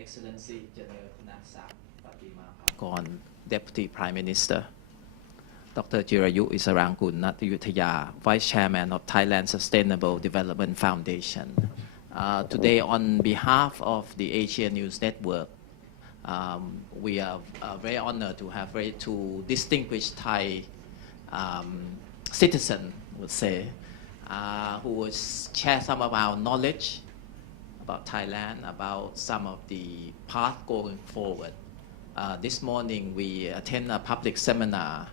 Excellency General Thanasak Patimapakon, Deputy Prime Minister, Dr. Jirayu Isarangkul Natayuthaya, Vice Chairman of Thailand Sustainable Development Foundation. Today, on behalf of the Asia News Network, we are very honored to have two distinguished Thai citizens, would say, who will share some of our knowledge about Thailand, about some of the path going forward. This morning, we attend a public seminar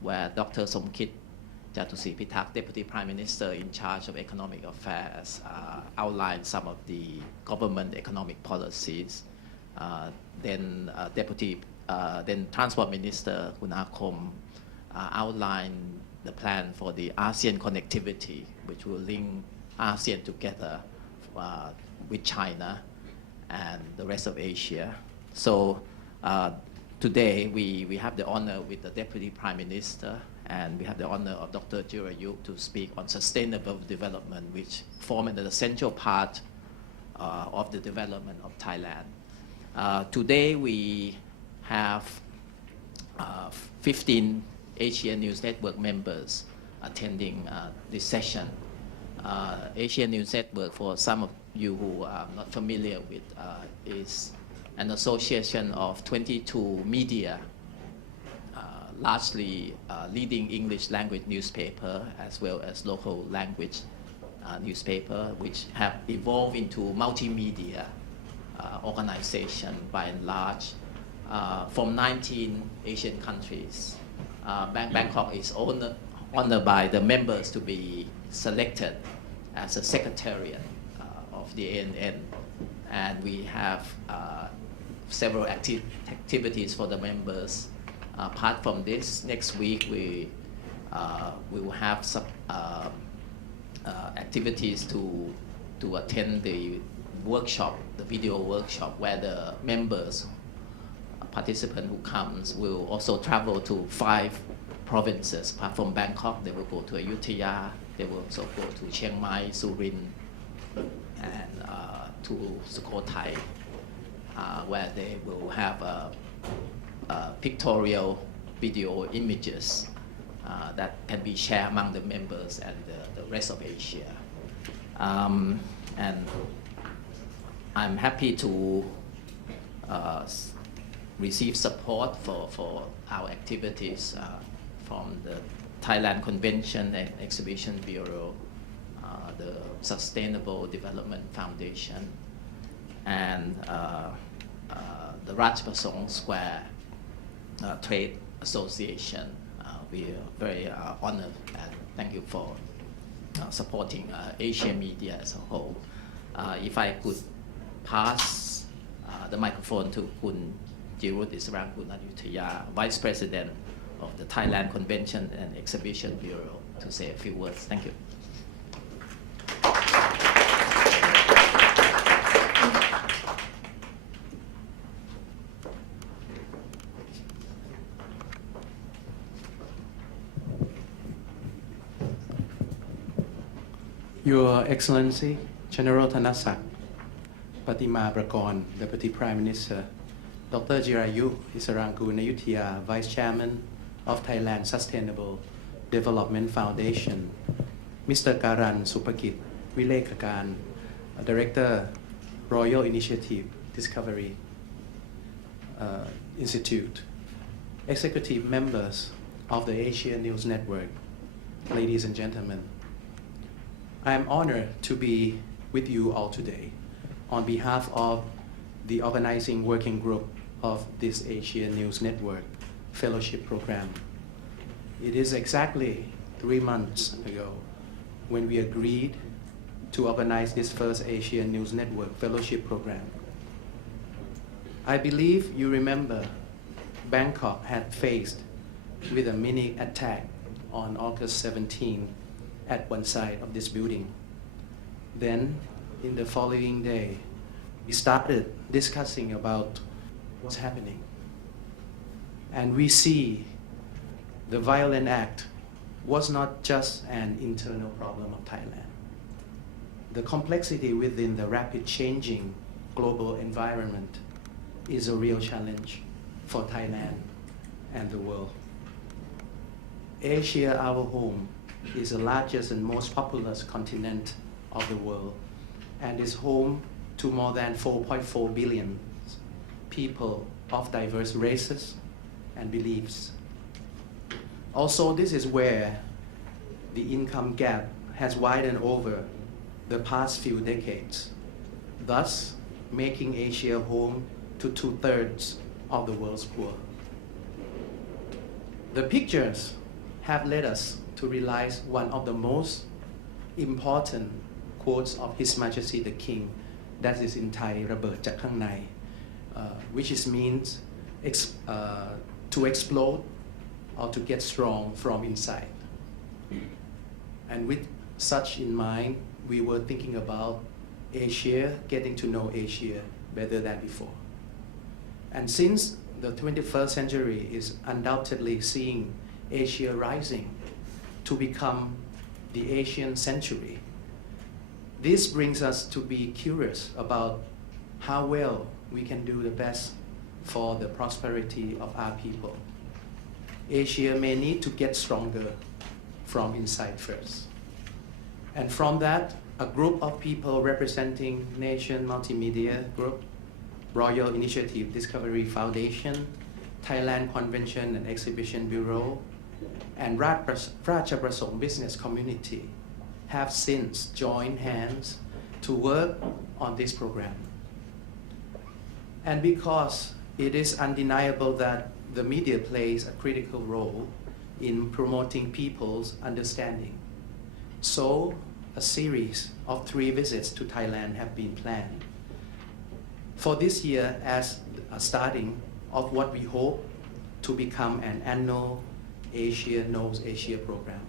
where Dr. Somkit Jatusipitak, Deputy Prime Minister in charge of Economic Affairs, outlined some of the government economic policies. Then Transport Minister Kunakom outlined the plan for the ASEAN connectivity, which will link ASEAN together with China and the rest of Asia. So today we have the honor with the Deputy Prime Minister, and we have the honor of Dr. Jirayu to speak on sustainable development, which form an essential part of the development of Thailand. Today we have 15 Asia News Network members attending this session. Asia News Network, for some of you who are not familiar with, is an association of 22 media, largely leading English language newspaper as well as local language newspaper, which have evolved into multimedia organization by and large from 19 Asian countries. Bangkok is honored by the members to be selected as a secretariat of the ANN, and we have several activities for the members. Apart from this, next week we will have some activities to attend the workshop, the video workshop, where the members, participant who comes, will also travel to 5 provinces. Apart from Bangkok, they will go to Ayutthaya, they will also go to Chiang Mai, Surin, and to Sukhothai, where they will have pictorial video images that can be shared among the members and the rest of Asia. And I'm happy to receive support for our activities from the Thailand Convention and Exhibition Bureau, the Sustainable Development Foundation, and the Rajapasong Square Trade Association. We are very honored, and thank you for supporting Asian media as a whole. If I could pass the microphone to Kun Jirut Isarangkul Natayuthaya, Vice President of the Thailand Convention and Exhibition Bureau, to say a few words. Thank you. Your Excellency, General Thanasak Patimapakon, Deputy Prime Minister, Dr. Jirayu Isarangkul Natayuthaya, Vice Chairman of Thailand Sustainable Development Foundation, Mr. Karan Supakit Vilekakan, Director, Royal Initiative Discovery Institute, Executive members of the Asia News Network, ladies and gentlemen, I am honored to be with you all today on behalf of the organizing working group of this Asia News Network Fellowship Program. It is exactly 3 months ago when we agreed to organize this first Asia News Network Fellowship Program. I believe you remember Bangkok had faced with a mini attack on August 17 at one side of this building. Then, in the following day, we started discussing about what's happening. And we see the violent act was not just an internal problem of Thailand. The complexity within the rapid changing global environment is a real challenge for Thailand and the world. Asia, our home, is the largest and most populous continent of the world and is home to more than 4.4 billion people of diverse races and beliefs. Also, this is where the income gap has widened over the past few decades, thus making Asia home to 2/3 of the world's poor. The pictures have led us to realize one of the most important quotes of His Majesty the King, that is in Thai, ระเบิดจากข้างใน which is means to explode or to get strong from inside. And with such in mind, we were thinking about Asia, getting to know Asia better than before. And since the 21st century is undoubtedly seeing Asia rising to become the Asian century, this brings us to be curious about how well we can do the best for the prosperity of our people. Asia may need to get stronger from inside first. And from that, a group of people representing Nation Multimedia Group, Royal Initiative Discovery Foundation, Thailand Convention and Exhibition Bureau, and Ratchaprasong Business Community have since joined hands to work on this program. And because it is undeniable that the media plays a critical role in promoting people's understanding, so a series of 3 visits to Thailand have been planned for this year as a starting of what we hope to become an annual Asia Knows Asia program.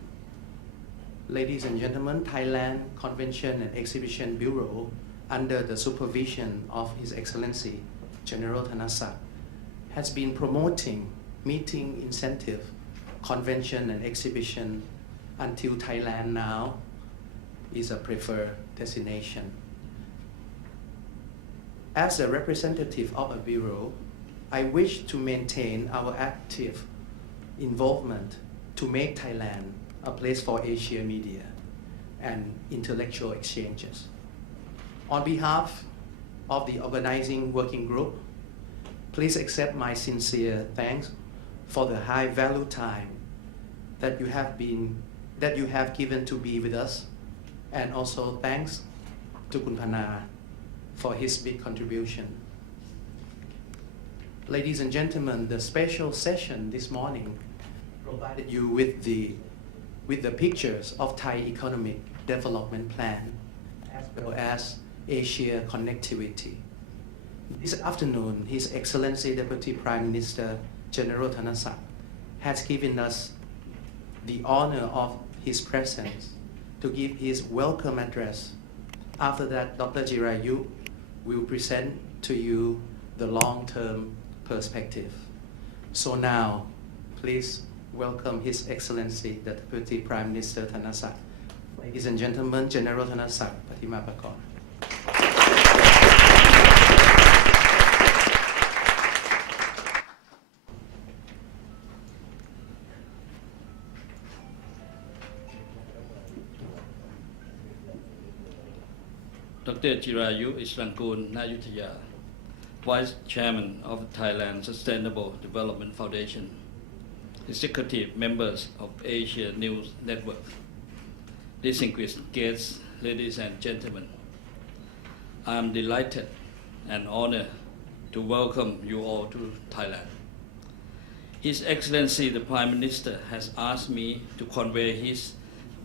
Ladies and gentlemen, Thailand Convention and Exhibition Bureau, under the supervision of His Excellency General Thanasak, has been promoting meeting incentive, convention and exhibition until Thailand now is a preferred destination. As a representative of a bureau, I wish to maintain our active involvement to make Thailand a place for Asia media and intellectual exchanges. On behalf of the organizing working group, please accept my sincere thanks for the high value time that you have given to be with us, and also thanks to Kun Phana for his big contribution. Ladies and gentlemen, the special session this morning provided you with the pictures of Thai economic development plan as well as Asia connectivity. This afternoon, His Excellency Deputy Prime Minister General Thanasak has given us the honor of his presence to give his welcome address. After that, Dr. Jirayu will present to you the long-term perspective. So now, please welcome His Excellency the Deputy Prime Minister Thanasak. Ladies and gentlemen, General Thanasak Patimapakon. Dr. Jirayu Israngkul Nayutaya, Vice Chairman of Thailand Sustainable Development Foundation, Executive Members of Asia News Network, distinguished guests, ladies and gentlemen, I am delighted and honored to welcome you all to Thailand. His Excellency the Prime Minister has asked me to convey his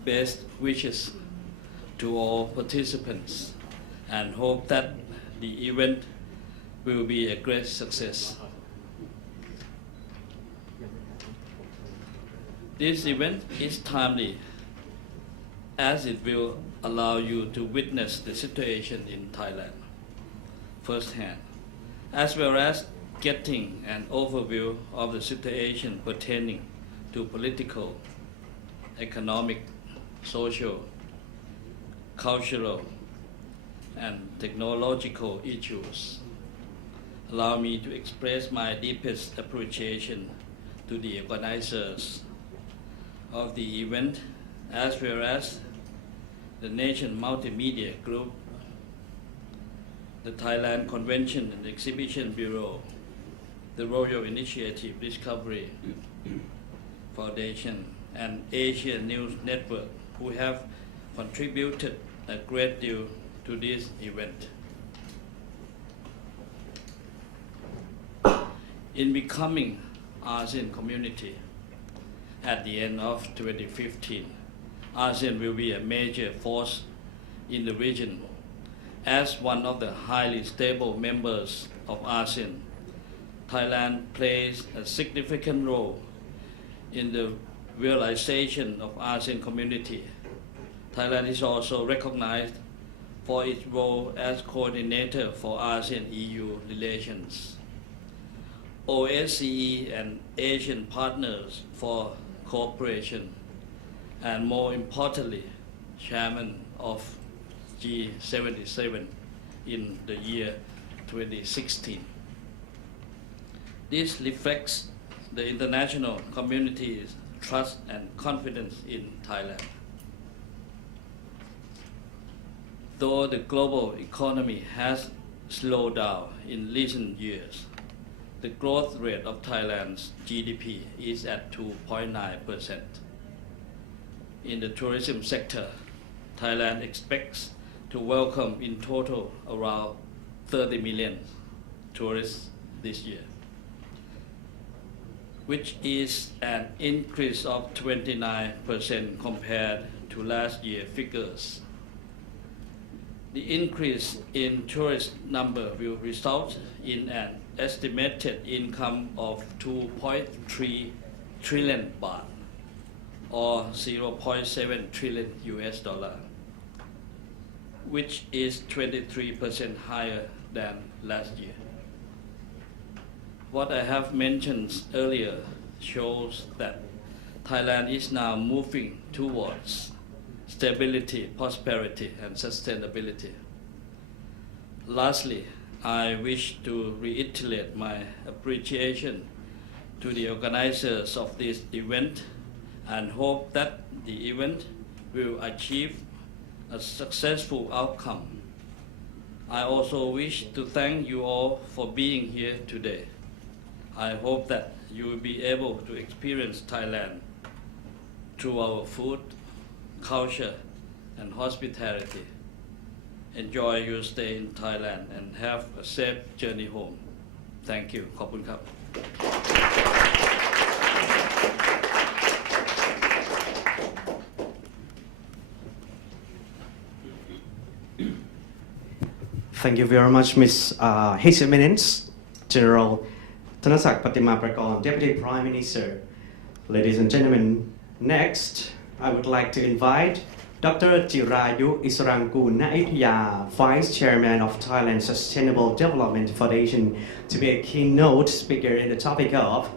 best wishes to all participants and hope that the event will be a great success. This event is timely as it will allow you to witness the situation in Thailand firsthand, as well as getting an overview of the situation pertaining to political, economic, social, cultural, and technological issues. Allow me to express my deepest appreciation to the organizers of the event, as well as the Nation Multimedia Group, the Thailand Convention and Exhibition Bureau, the Royal Initiative Discovery Foundation, and Asia News Network, who have contributed a great deal to this event. In becoming ASEAN community at the end of 2015, ASEAN will be a major force in the region. As one of the highly stable members of ASEAN, Thailand plays a significant role in the realization of ASEAN community. Thailand is also recognized for its role as coordinator for ASEAN-EU relations. OSCE and Asian partners for cooperation, and more importantly, chairman of G77 in the year 2016. This reflects the international community's trust and confidence in Thailand. Though the global economy has slowed down in recent years, the growth rate of Thailand's GDP is at 2.9%. In the tourism sector, Thailand expects to welcome in total around 30 million tourists this year, which is an increase of 29% compared to last year's figures. The increase in tourist number will result in an estimated income of 2.3 trillion baht, or 0.7 trillion US dollar, which is 23% higher than last year. What I have mentioned earlier shows that Thailand is now moving towards stability, prosperity, and sustainability. Lastly, I wish to reiterate my appreciation to the organizers of this event and hope that the event will achieve a successful outcome. I also wish to thank you all for being here today. I hope that you will be able to experience Thailand through our food, culture, and hospitality. Enjoy your stay in Thailand and have a safe journey home. Thank you. ขอบคุณครับ Thank you very much, His Eminence General Thanasak Patimaprakorn, Deputy Prime Minister. Ladies and gentlemen, next I would like to invite Dr. Jirayu Isarangkul Naitya, Vice Chairman of Thailand Sustainable Development Foundation, to be a keynote speaker in the topic of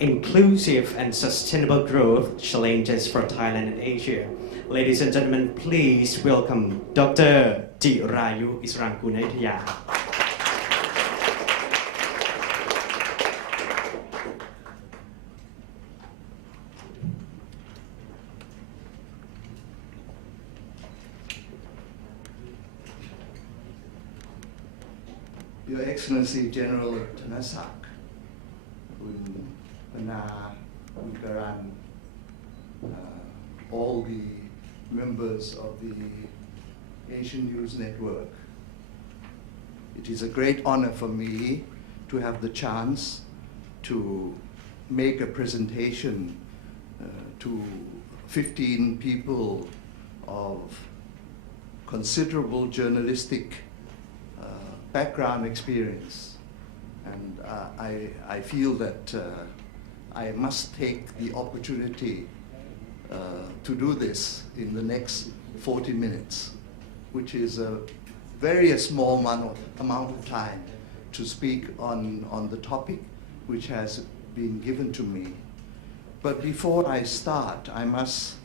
inclusive and sustainable growth challenges for Thailand and Asia. Ladies and gentlemen, please welcome Dr. Jirayu Isarangkul Naitya. Your Excellency General Thanasak, Kun Pana, Kun Karan, all the members of the Asian News Network. It is a great honor for me to have the chance to make a presentation to 15 people of considerable journalistic background experience, and I feel that I must take the opportunity to do this in the next 40 minutes, which is a very small amount of time to speak on the topic which has been given to me. But before I start, I must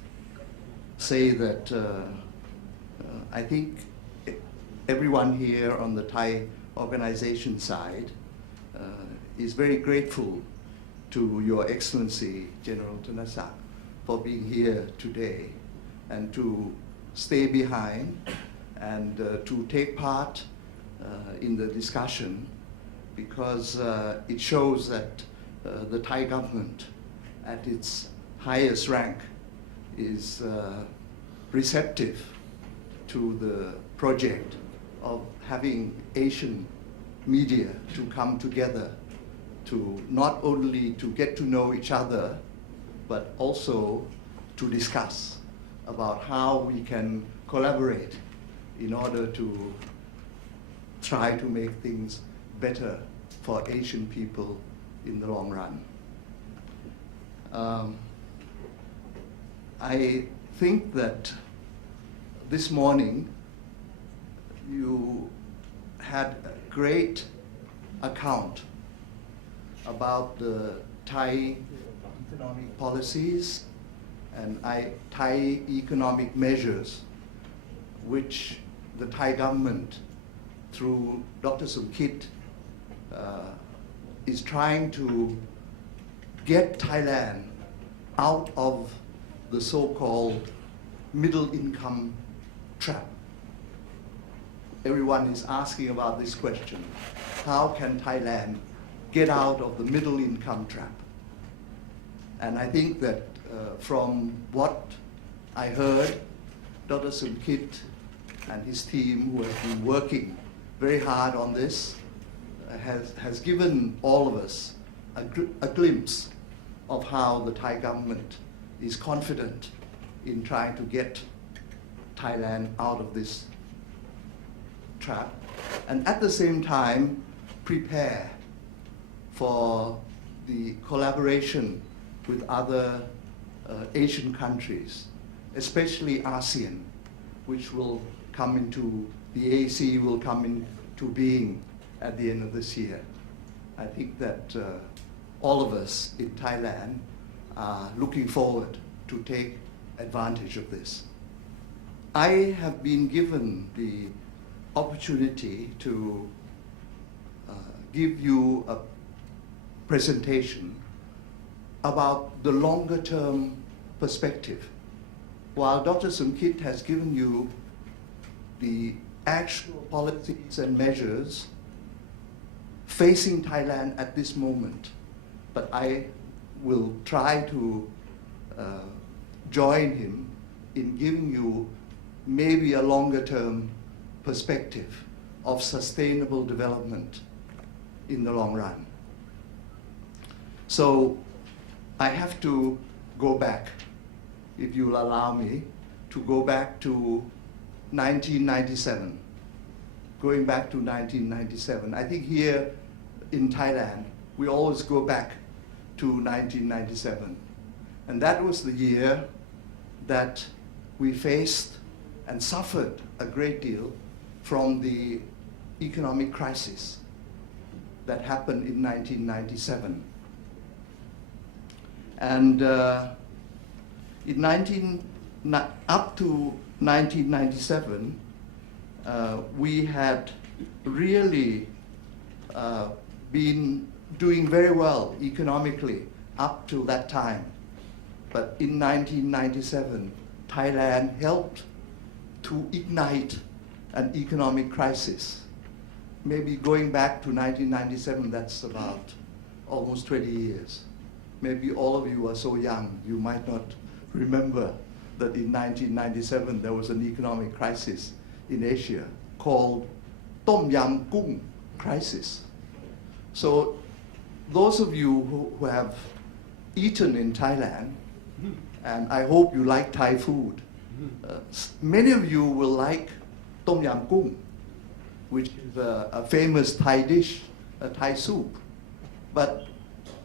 say that I think everyone here on the Thai organization side is very grateful to Your Excellency General Thanasak for being here today and to stay behind and to take part in the discussion, because it shows that the Thai government at its highest rank is receptive to the project of having Asian media to come together to not only to get to know each other, but also to discuss about how we can collaborate in order to try to make things better for Asian people in the long run. I think that this morning you had a great account about the Thai economic policies and Thai economic measures which the Thai government through Dr. Sumkit is trying to get Thailand out of the so-called middle income trap. Everyone is asking about this question. How can Thailand get out of the middle income trap? And I think that from what I heard, Dr. Sumkit and his team, who have been working very hard on this, has given all of us a glimpse of how the Thai government is confident in trying to get Thailand out of this trap, and at the same time prepare for the collaboration with other Asian countries, especially ASEAN, which will come into, the AAC will come into being at the end of this year. I think that all of us in Thailand are looking forward to take advantage of this. I have been given the opportunity to give you a presentation about the longer term perspective, while Dr. Sumkit has given you the actual policies and measures facing Thailand at this moment. But I will try to join him in giving you maybe a longer term perspective of sustainable development in the long run. So I have to go back, if you'll allow me, to go back to 1997. Going back to 1997. I think here in Thailand, we always go back to 1997. And that was the year that we faced and suffered a great deal from the economic crisis that happened in 1997. And up to 1997, we had really been doing very well economically up to that time. But in 1997, Thailand helped to ignite an economic crisis. Maybe going back to 1997, that's about almost 20 years. Maybe all of you are so young, you might not remember that in 1997 there was an economic crisis in Asia called Tom Yam Kung crisis. So those of you who have eaten in Thailand, and I hope you like Thai food, many of you will like Tom Yam Kung, which is a famous Thai dish, a Thai soup. But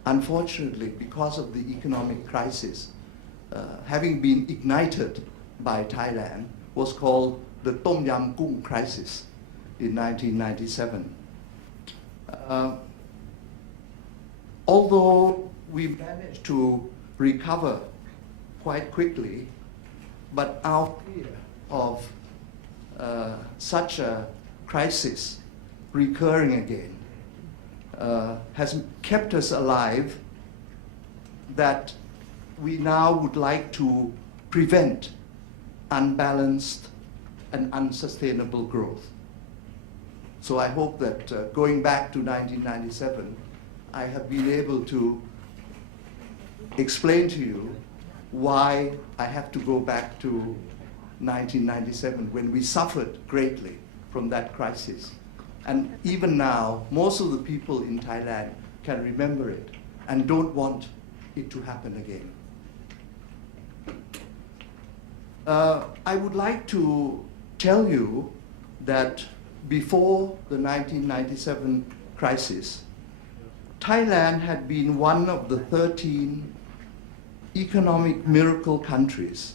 unfortunately, because of the economic crisis, having been ignited by Thailand, was called the Tom Yam Kung crisis in 1997. Although we managed to recover quite quickly, but our fear of such a crisis recurring again has kept us alive, that we now would like to prevent unbalanced and unsustainable growth. So I hope that going back to 1997, I have been able to explain to you why I have to go back to 1997, when we suffered greatly from that crisis. And even now, most of the people in Thailand can remember it and don't want it to happen again. I would like to tell you that before the 1997 crisis, Thailand had been one of the 13 economic miracle countries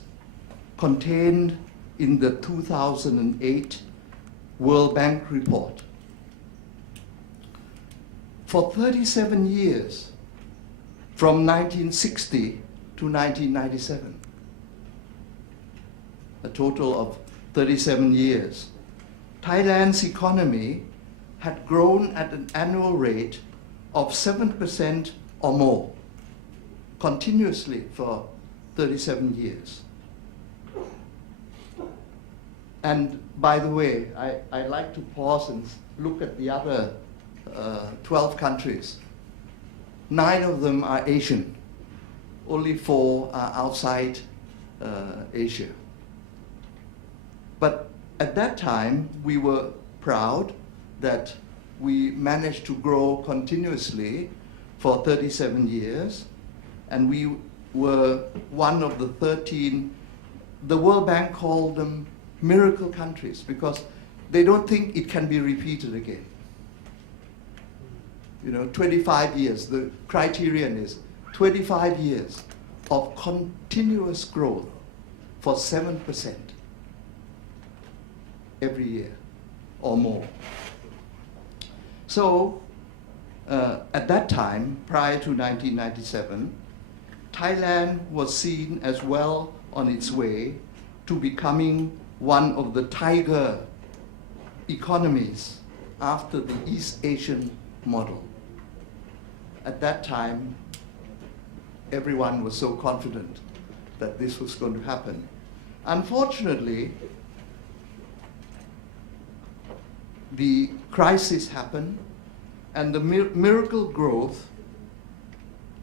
contained in the 2008 World Bank report. For 37 years, from 1960 to 1997, a total of 37 years, Thailand's economy had grown at an annual rate of 7% or more, continuously for 37 years. And by the way, I'd like to pause and look at the other 12 countries. 9 of them are Asian. Only 4 are outside Asia. But at that time, we were proud that we managed to grow continuously for 37 years, and we were one of the 13, the World Bank called them miracle countries, because they don't think it can be repeated again. 25 years, the criterion is 25 years of continuous growth for 7% every year or more. So at that time, prior to 1997, Thailand was seen as well on its way to becoming one of the tiger economies after the East Asian model. At that time, everyone was so confident that this was going to happen. Unfortunately, the crisis happened, and the miracle growth,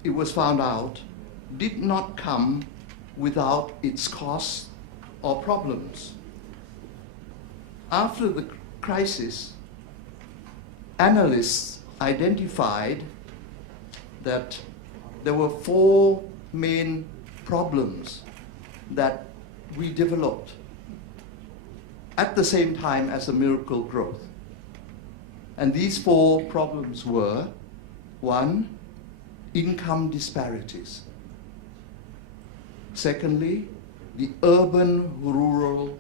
it was found out, did not come without its costs or problems. After the crisis, analysts identified that there were 4 main problems that we developed at the same time as the miracle growth. And these 4 problems were: 1, income disparities. Secondly, the urban-rural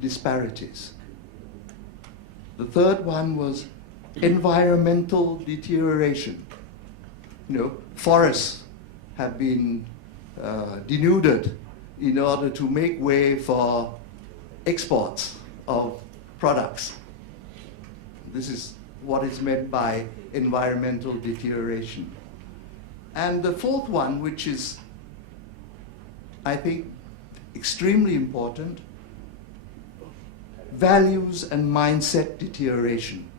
disparities. The third one was environmental deterioration. Forests have been denuded in order to make way for exports of products. This is what is meant by environmental deterioration. And the fourth one, which is, I think, extremely important, values and mindset deterioration.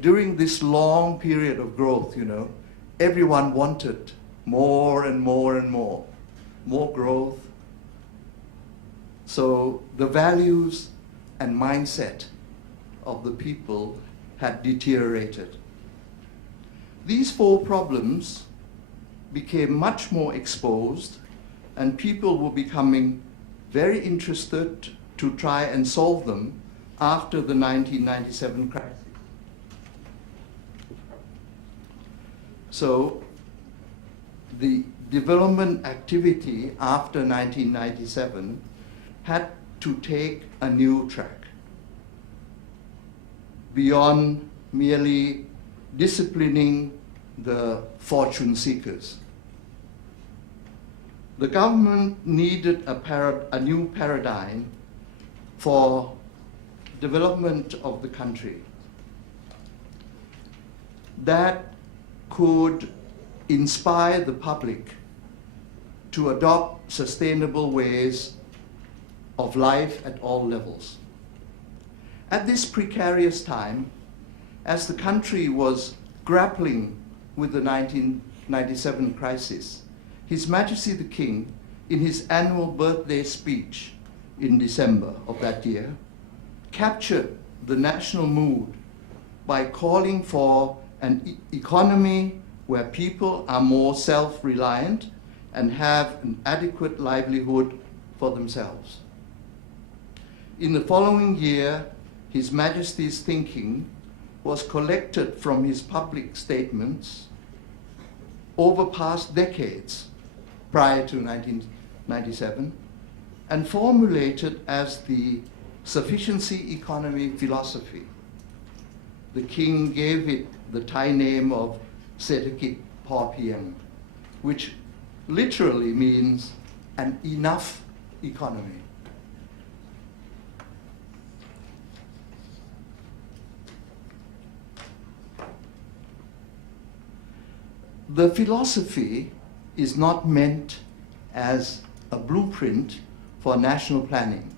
During this long period of growth, everyone wanted more and more and more growth. So the values and mindset of the people had deteriorated. These 4 problems became much more exposed, and people were becoming very interested to try and solve them after the 1997 crisis. So the development activity after 1997 had to take a new track. Beyond merely disciplining the fortune seekers, the government needed a new paradigm for development of the country that could inspire the public to adopt sustainable ways of life at all levels. At this precarious time, as the country was grappling with the 1997 crisis, His Majesty the King, in his annual birthday speech in December of that year, captured the national mood by calling for an economy where people are more self-reliant and have an adequate livelihood for themselves. In the following year, His Majesty's thinking was collected from his public statements over past decades prior to 1997 and formulated as the sufficiency economy philosophy. The King gave it the Thai name of Sethakit Pawpiang, which literally means an enough economy. The philosophy is not meant as a blueprint for national planning.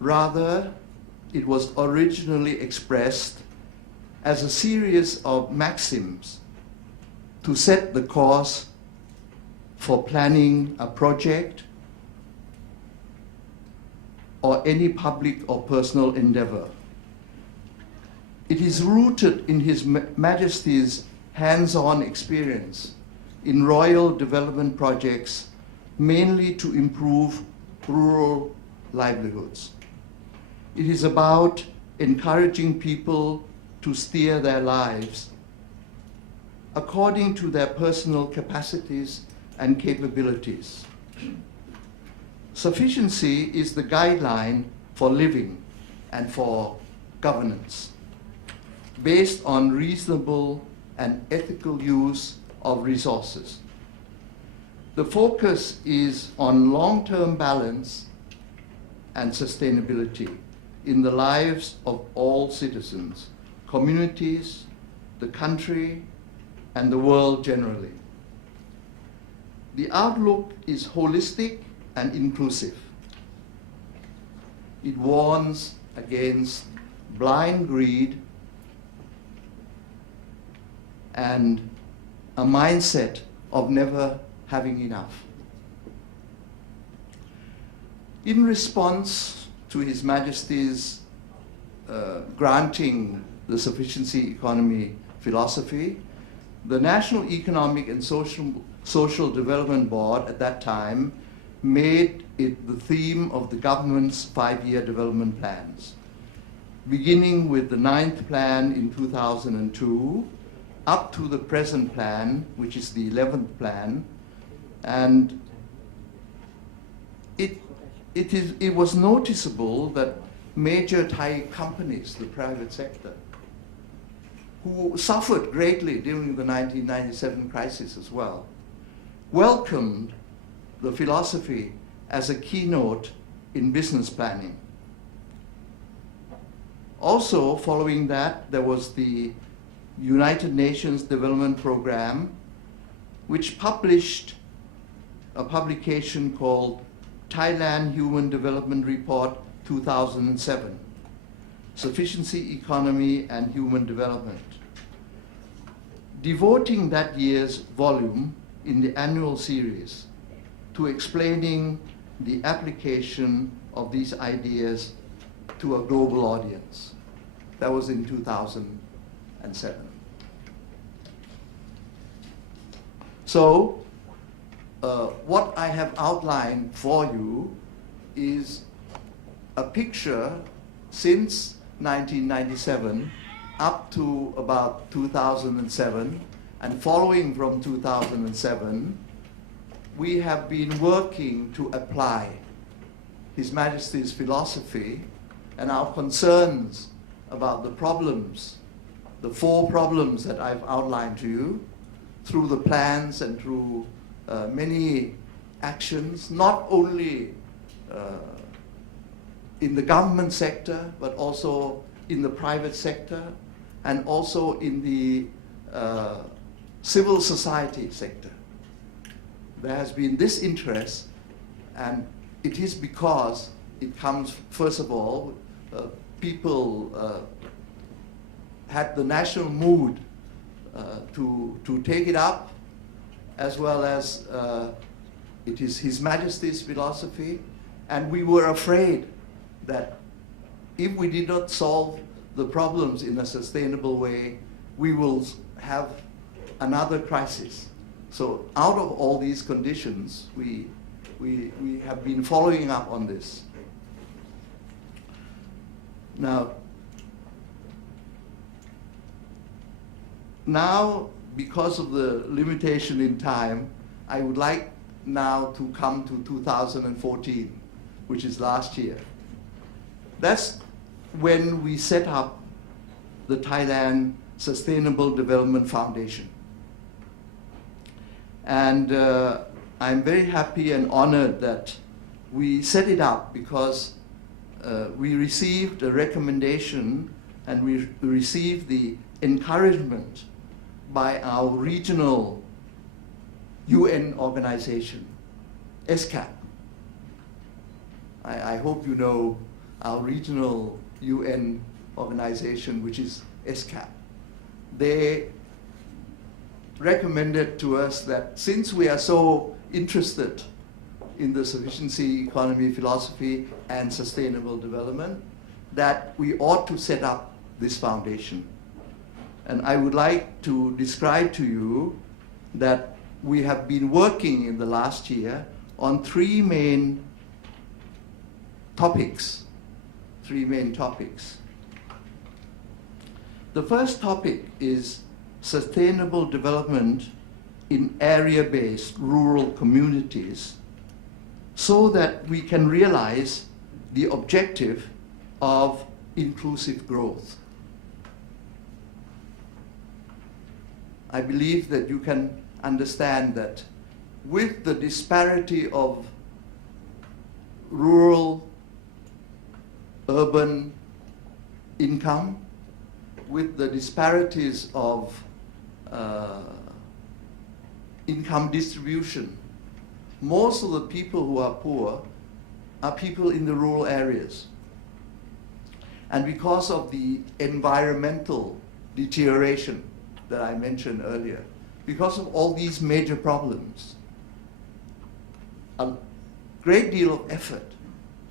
Rather, it was originally expressed as a series of maxims to set the course for planning a project or any public or personal endeavor. It is rooted in His Majesty's hands-on experience in royal development projects, mainly to improve rural livelihoods. It is about encouraging people to steer their lives according to their personal capacities and capabilities. Sufficiency is the guideline for living and for governance, based on reasonable and ethical use of resources. The focus is on long-term balance and sustainability in the lives of all citizens, communities, the country, and the world generally. The outlook is holistic and inclusive. It warns against blind greed and a mindset of never having enough. In response to His Majesty's granting the sufficiency economy philosophy, the National Economic and Social Development Board at that time made it the theme of the government's 5-year development plans, beginning with the 9th plan in 2002, up to the present plan, which is the 11th plan, and it was noticeable that major Thai companies, the private sector, who suffered greatly during the 1997 crisis as well, welcomed the philosophy as a keynote in business planning. Also, following that, there was the United Nations Development Program, which published a publication called Thailand Human Development Report 2007, Sufficiency Economy and Human Development, devoting that year's volume in the annual series to explaining the application of these ideas to a global audience. That was in 2007. So, what I have outlined for you is a picture since 1997 up to about 2007, and following from 2007, we have been working to apply His Majesty's philosophy and our concerns about the problems, the 4 problems that I've outlined to you, through the plans and through many actions, not only in the government sector, but also in the private sector, and also in the civil society sector. There has been this interest, and it is because it comes, first of all, people had the national mood to take it up, as well as it is His Majesty's philosophy, and we were afraid that if we did not solve the problems in a sustainable way, we will have another crisis. So out of all these conditions, we have been following up on this. Now, because of the limitation in time, I would like now to come to 2014, which is last year. That's when we set up the Thailand Sustainable Development Foundation. And I'm very happy and honored that we set it up because we received a recommendation and we received the encouragement by our regional UN organization, SCAP. I hope you know our regional UN organization, which is SCAP. They recommended to us that since we are so interested in the sufficiency economy philosophy and sustainable development, that we ought to set up this foundation. And I would like to describe to you that we have been working in the last year on three main topics. The first topic is sustainable development in area-based rural communities so that we can realize the objective of inclusive growth. I believe that you can understand that with the disparity of rural, urban income, with the disparities of income distribution, most of the people who are poor are people in the rural areas. And because of the environmental deterioration that I mentioned earlier, because of all these major problems, a great deal of effort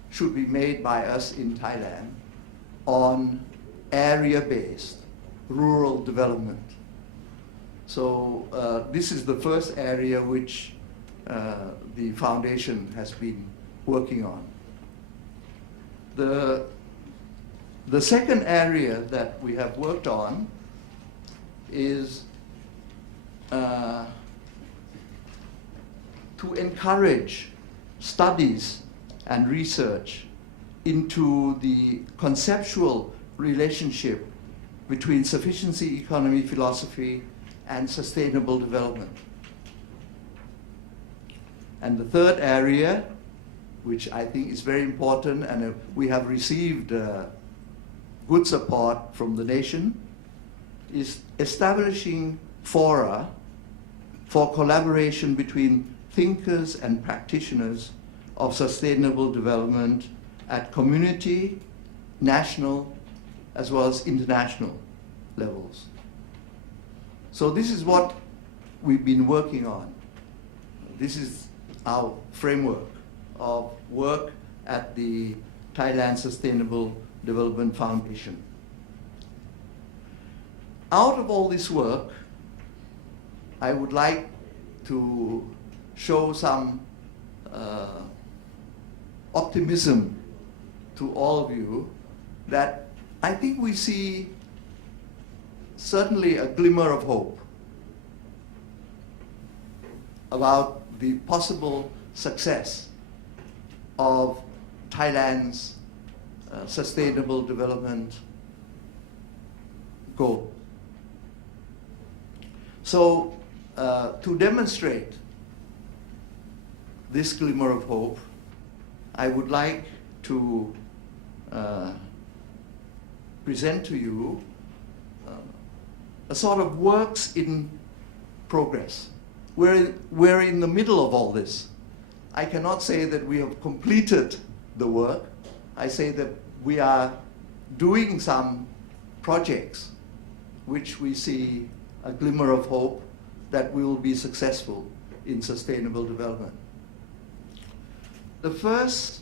should be made by us in Thailand on area-based rural development. So this is the first area which the foundation has been working on. The second area that we have worked on is to encourage studies and research into the conceptual relationship between sufficiency economy philosophy and sustainable development. And the third area, which I think is very important, and we have received good support from the nation, is establishing fora for collaboration between thinkers and practitioners of sustainable development at community, national, as well as international levels. So this is what we've been working on. This is our framework of work at the Thailand Sustainable Development Foundation. Out of all this work, I would like to show some optimism to all of you that I think we see certainly a glimmer of hope about the possible success of Thailand's sustainable development goal. So to demonstrate this glimmer of hope, I would like to present to you a sort of works in progress. We're in the middle of all this. I cannot say that we have completed the work. I say that we are doing some projects which we see a glimmer of hope that we will be successful in sustainable development. The first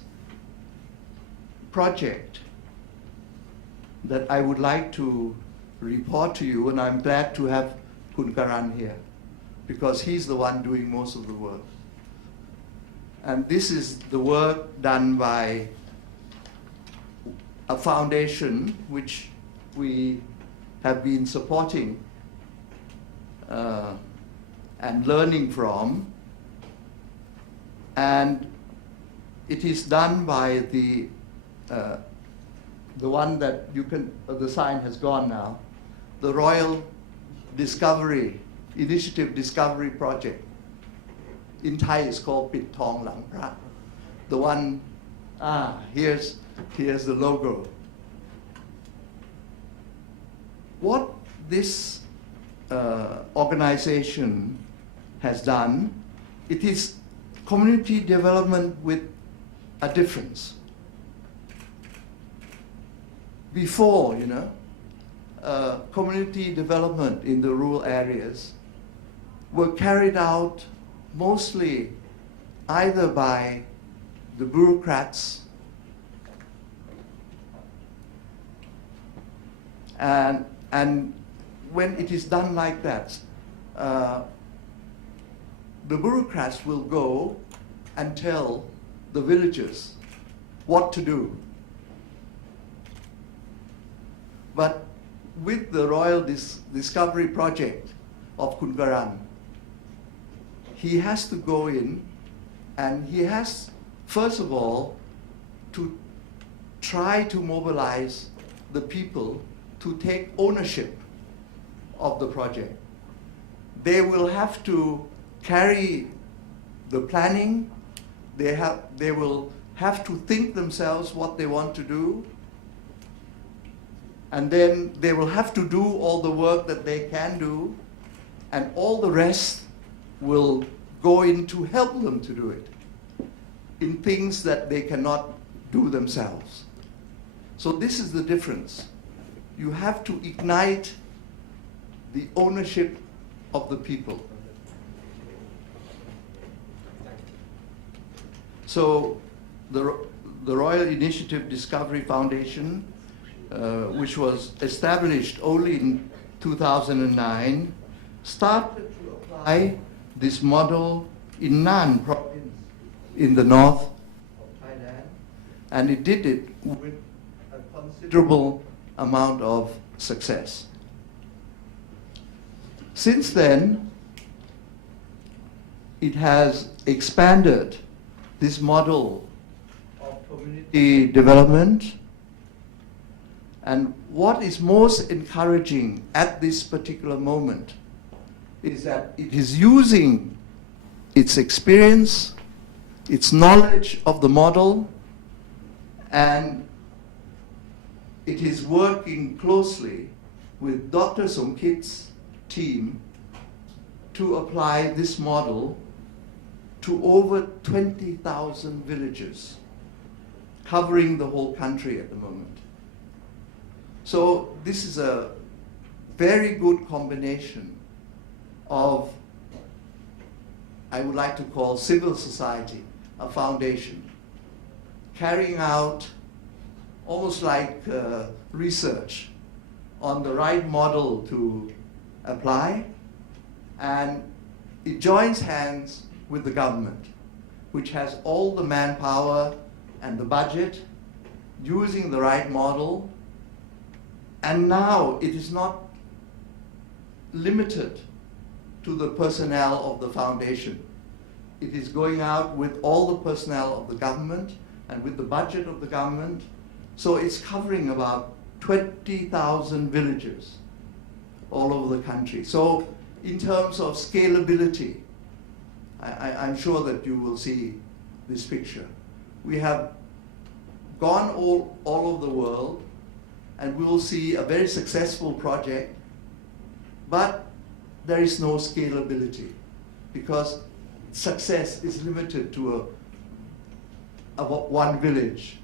project that I would like to report to you, and I'm glad to have Kun Karan here, because he's the one doing most of the work. And this is the work done by a foundation which we have been supporting and learning from. And it is done by the one that you can, the sign has gone now, the Royal Discovery Initiative Discovery Project. In Thai it's called Pit Thong Lang Pra. The one, here's the logo. What this organization has done, it is community development with a difference. Before, community development in the rural areas were carried out mostly either by the bureaucrats and when it is done like that, the bureaucrats will go and tell the villagers what to do. But with the Royal Discovery Project of Kun Karan, he has to go in and he has, first of all, to try to mobilize the people to take ownership of the project. They will have to carry the planning, they will have to think themselves what they want to do, and then they will have to do all the work that they can do, and all the rest will go in to help them to do it in things that they cannot do themselves. So this is the difference. You have to ignite the ownership of the people. So the Royal Initiative Discovery Foundation, which was established only in 2009, started to apply this model in Nan province in the north of Thailand, and it did it with a considerable amount of success. Since then, it has expanded this model of community development, and what is most encouraging at this particular moment is that it is using its experience, its knowledge of the model, and it is working closely with Dr. Somkit's team to apply this model to over 20,000 villages, covering the whole country at the moment. So this is a very good combination of, I would like to call civil society, a foundation, carrying out almost like research on the right model to apply, and it joins hands with the government, which has all the manpower and the budget, using the right model, and now it is not limited to the personnel of the foundation. It is going out with all the personnel of the government and with the budget of the government. So it's covering about 20,000 villages all over the country. So in terms of scalability, I'm sure that you will see this picture. We have gone all over the world, and we will see a very successful project, but there is no scalability because success is limited to one village.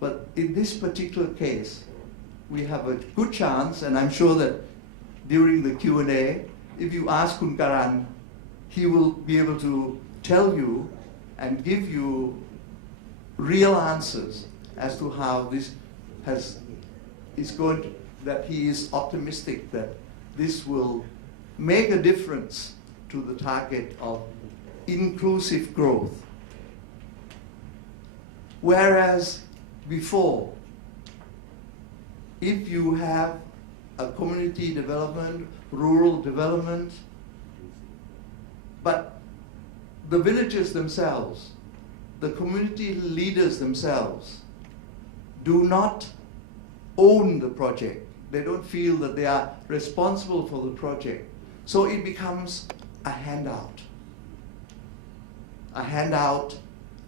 But in this particular case, we have a good chance, and I'm sure that during the Q&A, if you ask Kun Karan, he will be able to tell you and give you real answers as to how this is going to, that he is optimistic that this will make a difference to the target of inclusive growth. Whereas before, if you have a community development, rural development, but the villages themselves, the community leaders themselves, do not own the project. They don't feel that they are responsible for the project. So it becomes a handout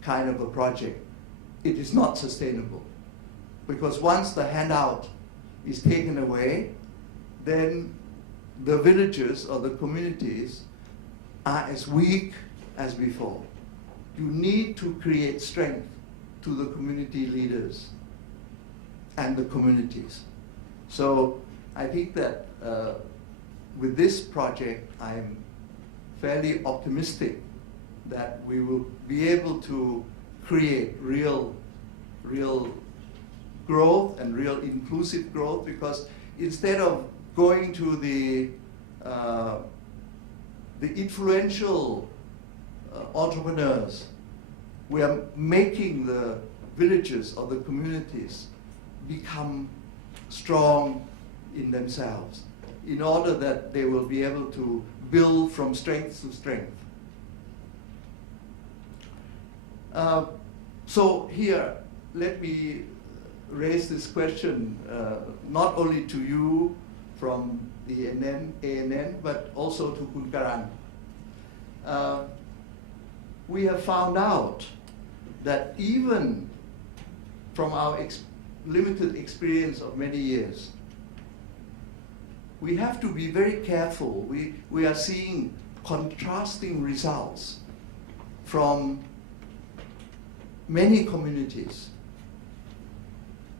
kind of a project. It is not sustainable. Because once the handout is taken away, then the villages or the communities are as weak as before. You need to create strength to the community leaders and the communities. So I think that with this project, I'm fairly optimistic that we will be able to create real growth and real inclusive growth, because instead of going to the influential entrepreneurs, we are making the villages or the communities become strong in themselves in order that they will be able to build from strength to strength. So here, let me raise this question not only to you from the ANN, but also to Kun Karan. We have found out that even from our limited experience of many years, we have to be very careful. We are seeing contrasting results from many communities.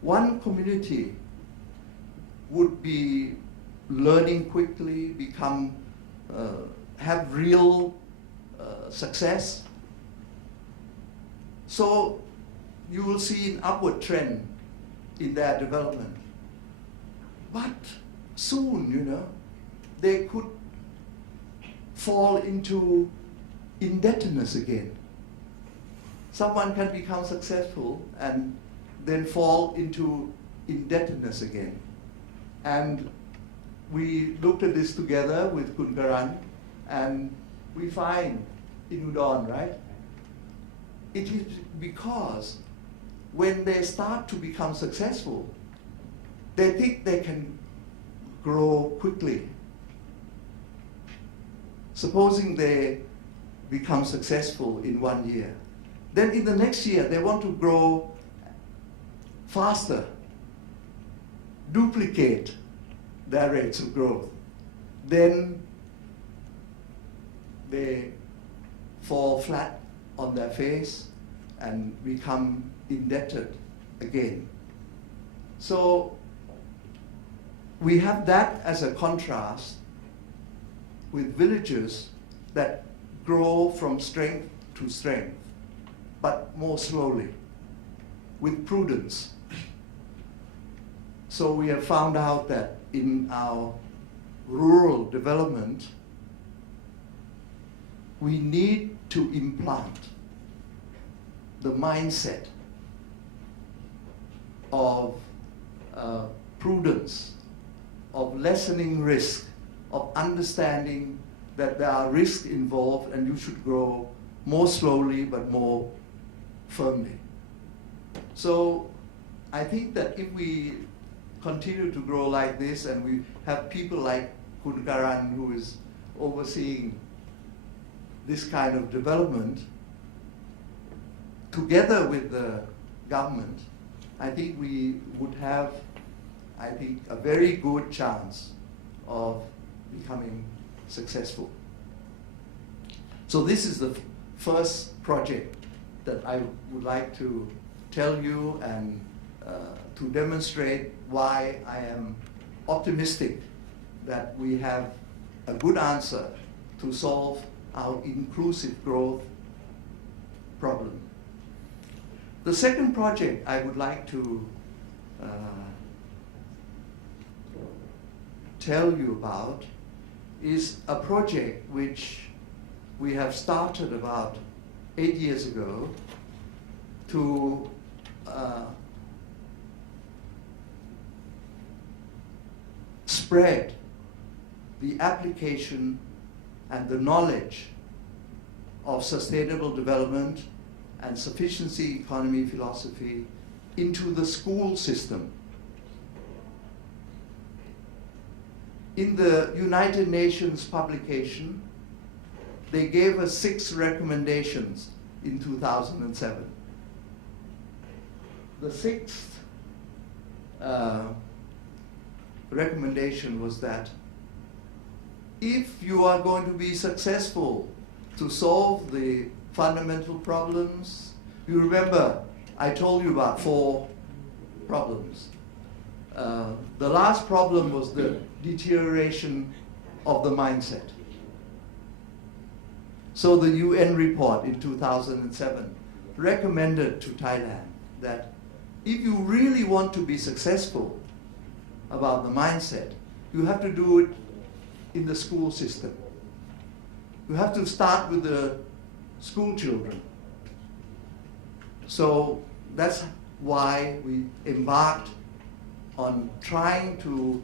One community would be learning quickly, have real success. So you will see an upward trend in their development. But soon, they could fall into indebtedness again. Someone can become successful and then fall into indebtedness again. And we looked at this together with Kun Karan, and we find in Udon, right? It is because when they start to become successful, they think they can grow quickly. Supposing they become successful in 1 year, then in the next year they want to grow faster, duplicate their rates of growth. Then they fall flat on their face and become indebted again. So we have that as a contrast with villages that grow from strength to strength, but more slowly, with prudence. So we have found out that in our rural development, we need to implant the mindset of prudence, of lessening risk, of understanding that there are risks involved and you should grow more slowly but more firmly. So I think that if we continue to grow like this and we have people like Kun Karan who is overseeing this kind of development, together with the government, I think we would have, a very good chance of becoming successful. So this is the first project that I would like to tell you and to demonstrate why I am optimistic that we have a good answer to solve our inclusive growth problem. The second project I would like to tell you about is a project which we have started about 8 years ago to spread the application and the knowledge of sustainable development and sufficiency economy philosophy into the school system. In the United Nations publication, they gave us 6 recommendations in 2007. The 6th recommendation was that if you are going to be successful to solve the fundamental problems, you remember I told you about 4 problems. The last problem was the deterioration of the mindset. So the UN report in 2007 recommended to Thailand that if you really want to be successful about the mindset, you have to do it in the school system. You have to start with the school children. So that's why we embarked on trying to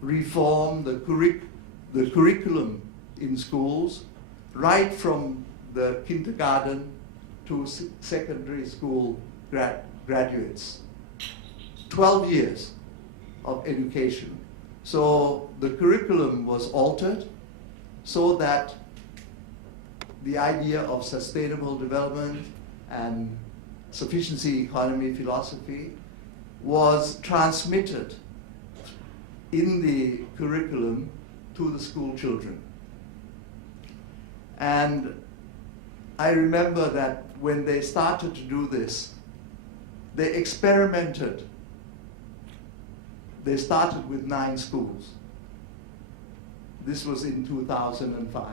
reform the curriculum in schools, right from the kindergarten to secondary school graduates. 12 years of education. So the curriculum was altered so that the idea of sustainable development and sufficiency economy philosophy was transmitted in the curriculum to the school children. And I remember that when they started to do this, they experimented. They started with 9 schools. This was in 2005.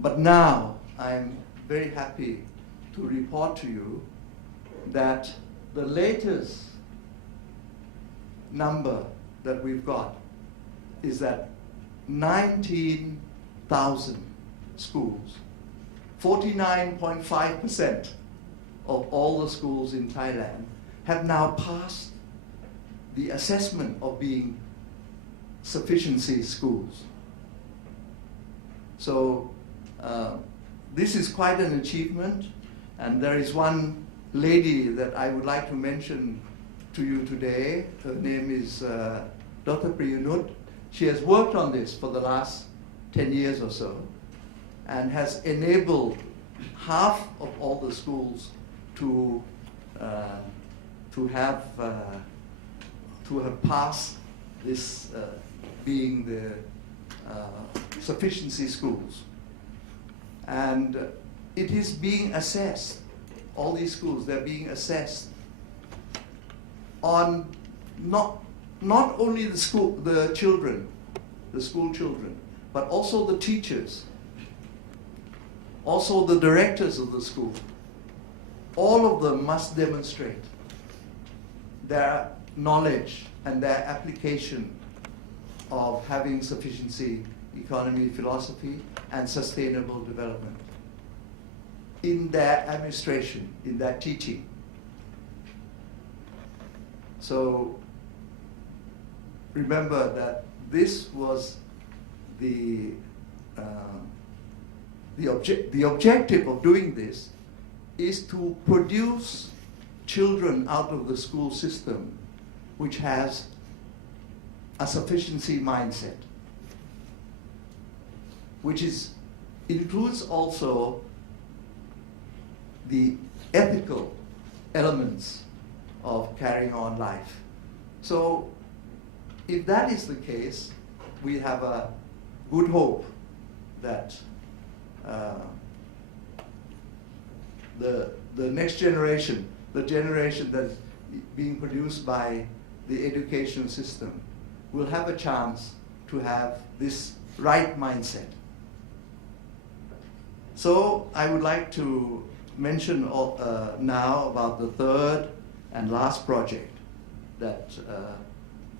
But now I'm very happy to report to you that the latest number that we've got is that 19,000 schools, 49.5% of all the schools in Thailand have now passed the assessment of being sufficiency schools. So this is quite an achievement, and there is one lady that I would like to mention to you today. Her name is Dr. Priyanut. She has worked on this for the last 10 years or so and has enabled half of all the schools to have passed this being the sufficiency schools. And it is being assessed, all these schools, they're being assessed on not only the school children, but also the teachers, also the directors of the school. All of them must demonstrate their knowledge and their application of having sufficiency economy philosophy and sustainable development in their administration, in their teaching. So remember that this was the objective of doing this is to produce children out of the school system which has a sufficiency mindset, which includes also the ethical elements of carrying on life. So if that is the case, we have a good hope that the next generation, the generation that's being produced by the education system, will have a chance to have this right mindset. So I would like to mention now about the third and last project that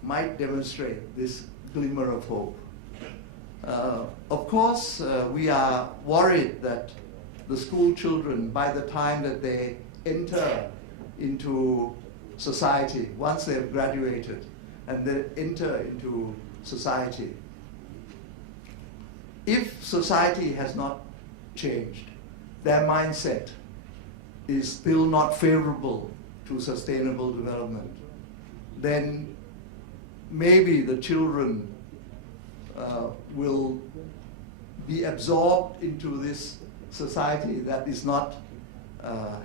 might demonstrate this glimmer of hope. Of course, we are worried that the school children, by the time that they enter into society, once they've graduated and they enter into society, if society has not changed, their mindset is still not favorable to sustainable development, then maybe the children will be absorbed into this society that is not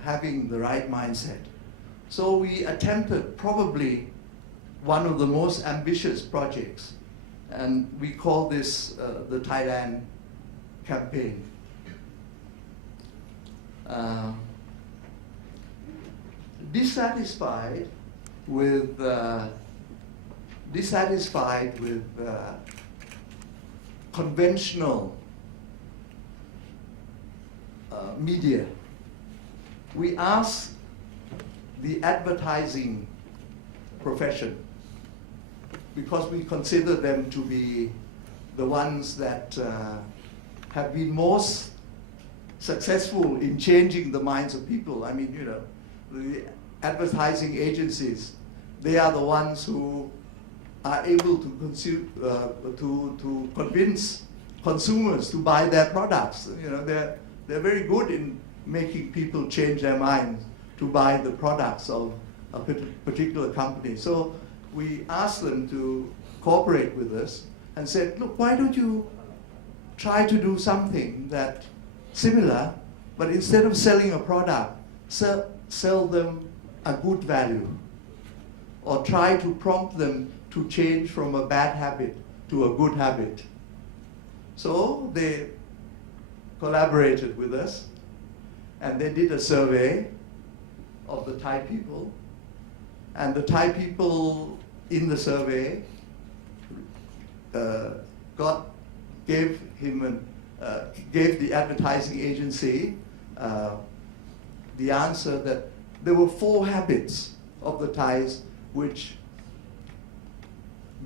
having the right mindset. So we attempted probably one of the most ambitious projects, and we call this the Thailand campaign. Dissatisfied with conventional media, we asked the advertising profession, because we consider them to be the ones that have been most successful in changing the minds of people. I mean, you know, the advertising agencies, they are the ones who are able to to convince consumers to buy their products. You know, they're very good in making people change their minds to buy the products of a particular company. So we asked them to cooperate with us and said, look, why don't you try to do something that similar, but instead of selling a product, sell them a good value, or try to prompt them to change from a bad habit to a good habit. So they collaborated with us, and they did a survey of the Thai people, and the Thai people in the survey gave the advertising agency the answer that there were 4 habits of the Thais which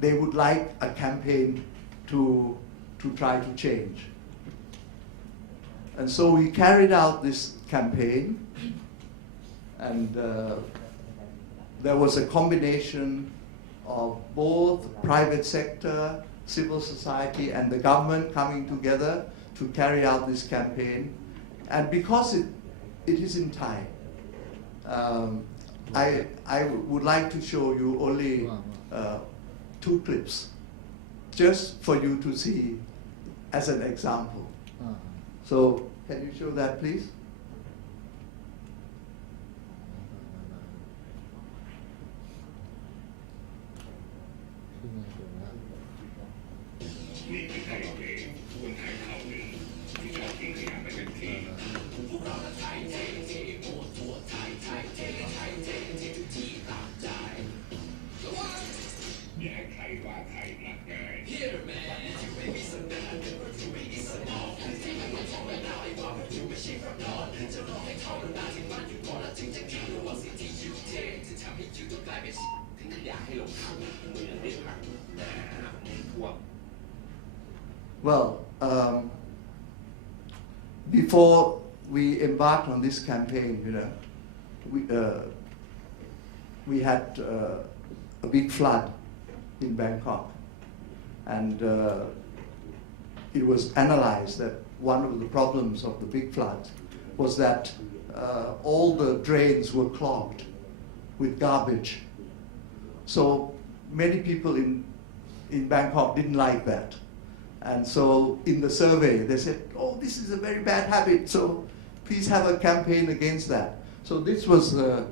they would like a campaign to try to change. And so we carried out this campaign, and there was a combination of both private sector, civil society, and the government coming together to carry out this campaign. And because it is in Thai, I would like to show you only 2 clips, just for you to see as an example. So can you show that, please? Well, before we embarked on this campaign, you know, we had a big flood in Bangkok, and it was analyzed that one of the problems of the big flood was that all the drains were clogged with garbage. So many people in Bangkok didn't like that. And so in the survey, they said, oh, this is a very bad habit, so please have a campaign against that. So this was the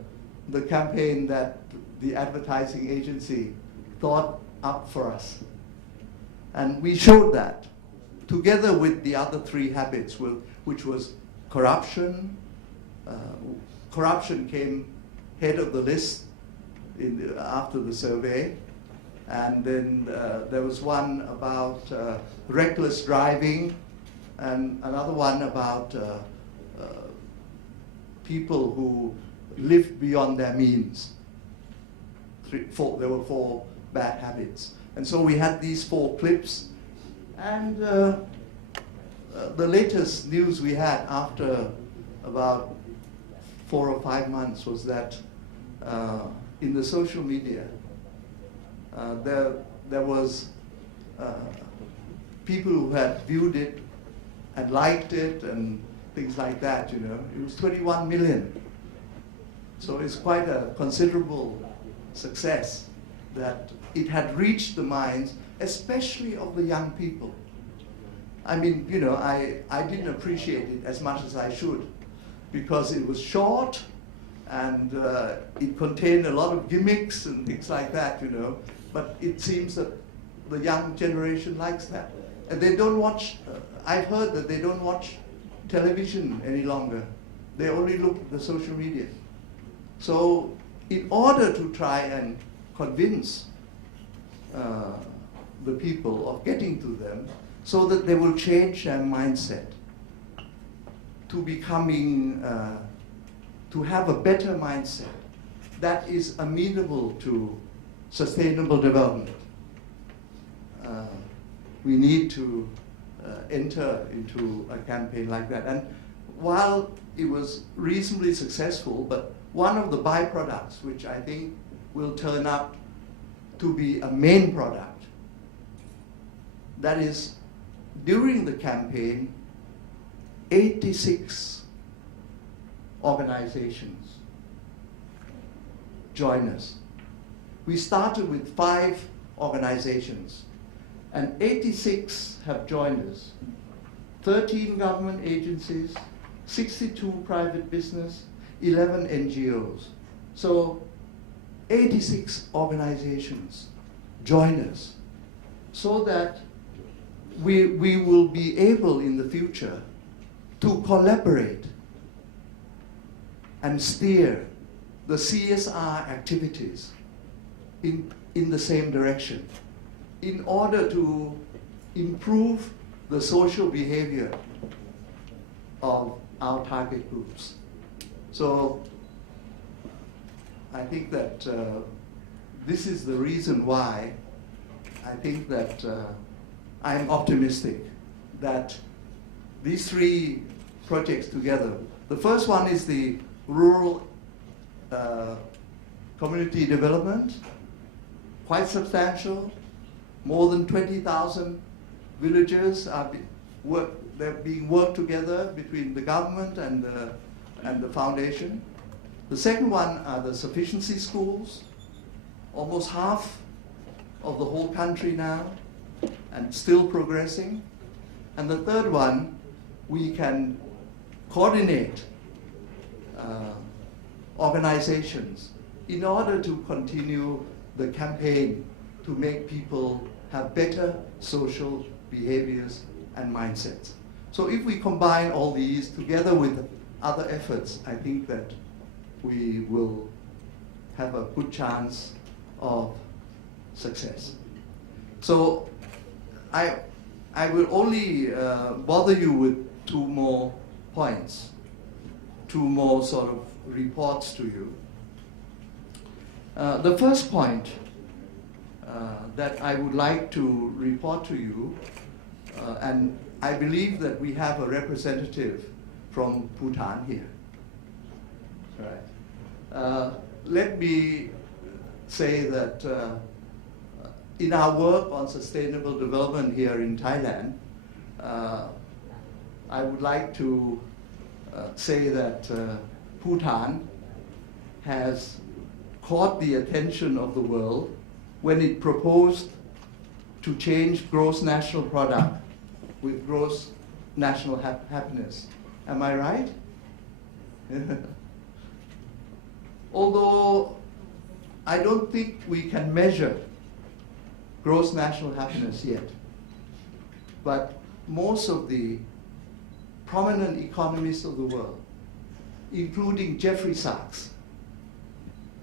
campaign that the advertising agency thought up for us. And we showed that, together with the other 3 habits, which was corruption. Corruption came head of the list after the survey. And then there was one about reckless driving, and another one about people who lived beyond their means. There were 4 bad habits. And so we had these 4 clips. And the latest news we had after about 4 or 5 months was that in the social media, there was people who had viewed it and liked it and things like that, you know. It was 21 million. So it's quite a considerable success that it had reached the minds, especially of the young people. I mean, you know, I didn't appreciate it as much as I should, because it was short and it contained a lot of gimmicks and things like that, you know. But it seems that the young generation likes that. And they don't watch, I've heard that they don't watch television any longer. They only look at the social media. So in order to try and convince the people of getting to them, so that they will change their mindset to becoming, to have a better mindset that is amenable to sustainable development. We need to enter into a campaign like that. And while it was reasonably successful, but one of the byproducts, which I think will turn up to be a main product, that is, during the campaign, 86 organizations join us. We started with 5 organizations, and 86 have joined us. 13 government agencies, 62 private business, 11 NGOs. So 86 organizations join us, so that we will be able in the future to collaborate and steer the CSR activities in the same direction in order to improve the social behavior of our target groups. So I think that this is the reason why I think that I'm optimistic that these 3 projects together, the first one is the rural community development, quite substantial. More than 20,000 villages they're being worked together between the government and the foundation. The second one are the sufficiency schools, almost half of the whole country now, and still progressing. And the third one, we can coordinate organizations in order to continue the campaign to make people have better social behaviors and mindsets. So if we combine all these together with other efforts, I think that we will have a good chance of success. So I will only bother you with 2 more points, 2 more sort of reports to you. The first point that I would like to report to you, and I believe that we have a representative from Bhutan here. Right. Let me say that in our work on sustainable development here in Thailand, I would like to say that Bhutan has caught the attention of the world when it proposed to change gross national product with gross national happiness. Am I right? Although I don't think we can measure gross national happiness yet. But most of the prominent economists of the world, including Jeffrey Sachs,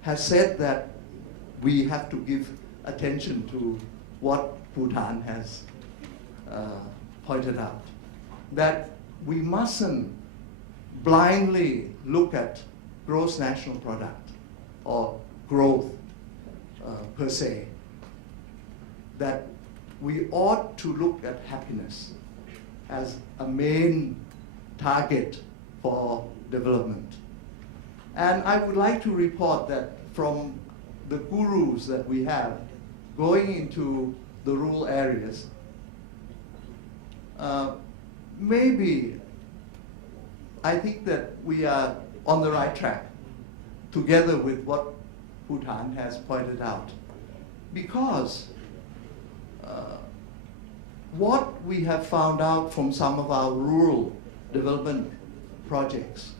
has said that we have to give attention to what Bhutan has pointed out, that we mustn't blindly look at gross national product or growth per se, that we ought to look at happiness as a main target for development. And I would like to report that from the gurus that we have going into the rural areas, maybe I think that we are on the right track together with what Bhutan has pointed out. Because what we have found out from some of our rural development projects,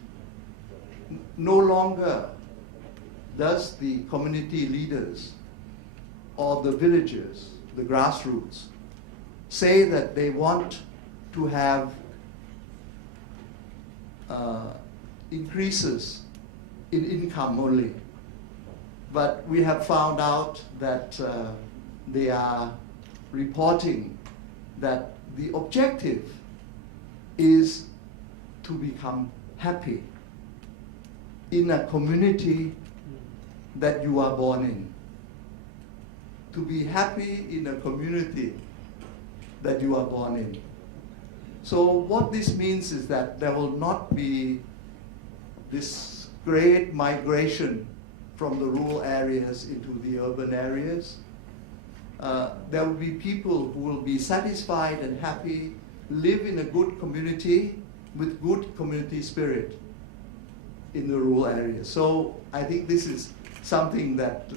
no longer does the community leaders or the villagers, the grassroots, say that they want to have increases in income only. But we have found out that they are reporting that the objective is to become happy in a community that you are born in. To be happy in a community that you are born in. So what this means is that there will not be this great migration from the rural areas into the urban areas. There will be people who will be satisfied and happy, live in a good community with good community spirit in the rural areas. So I think this is something that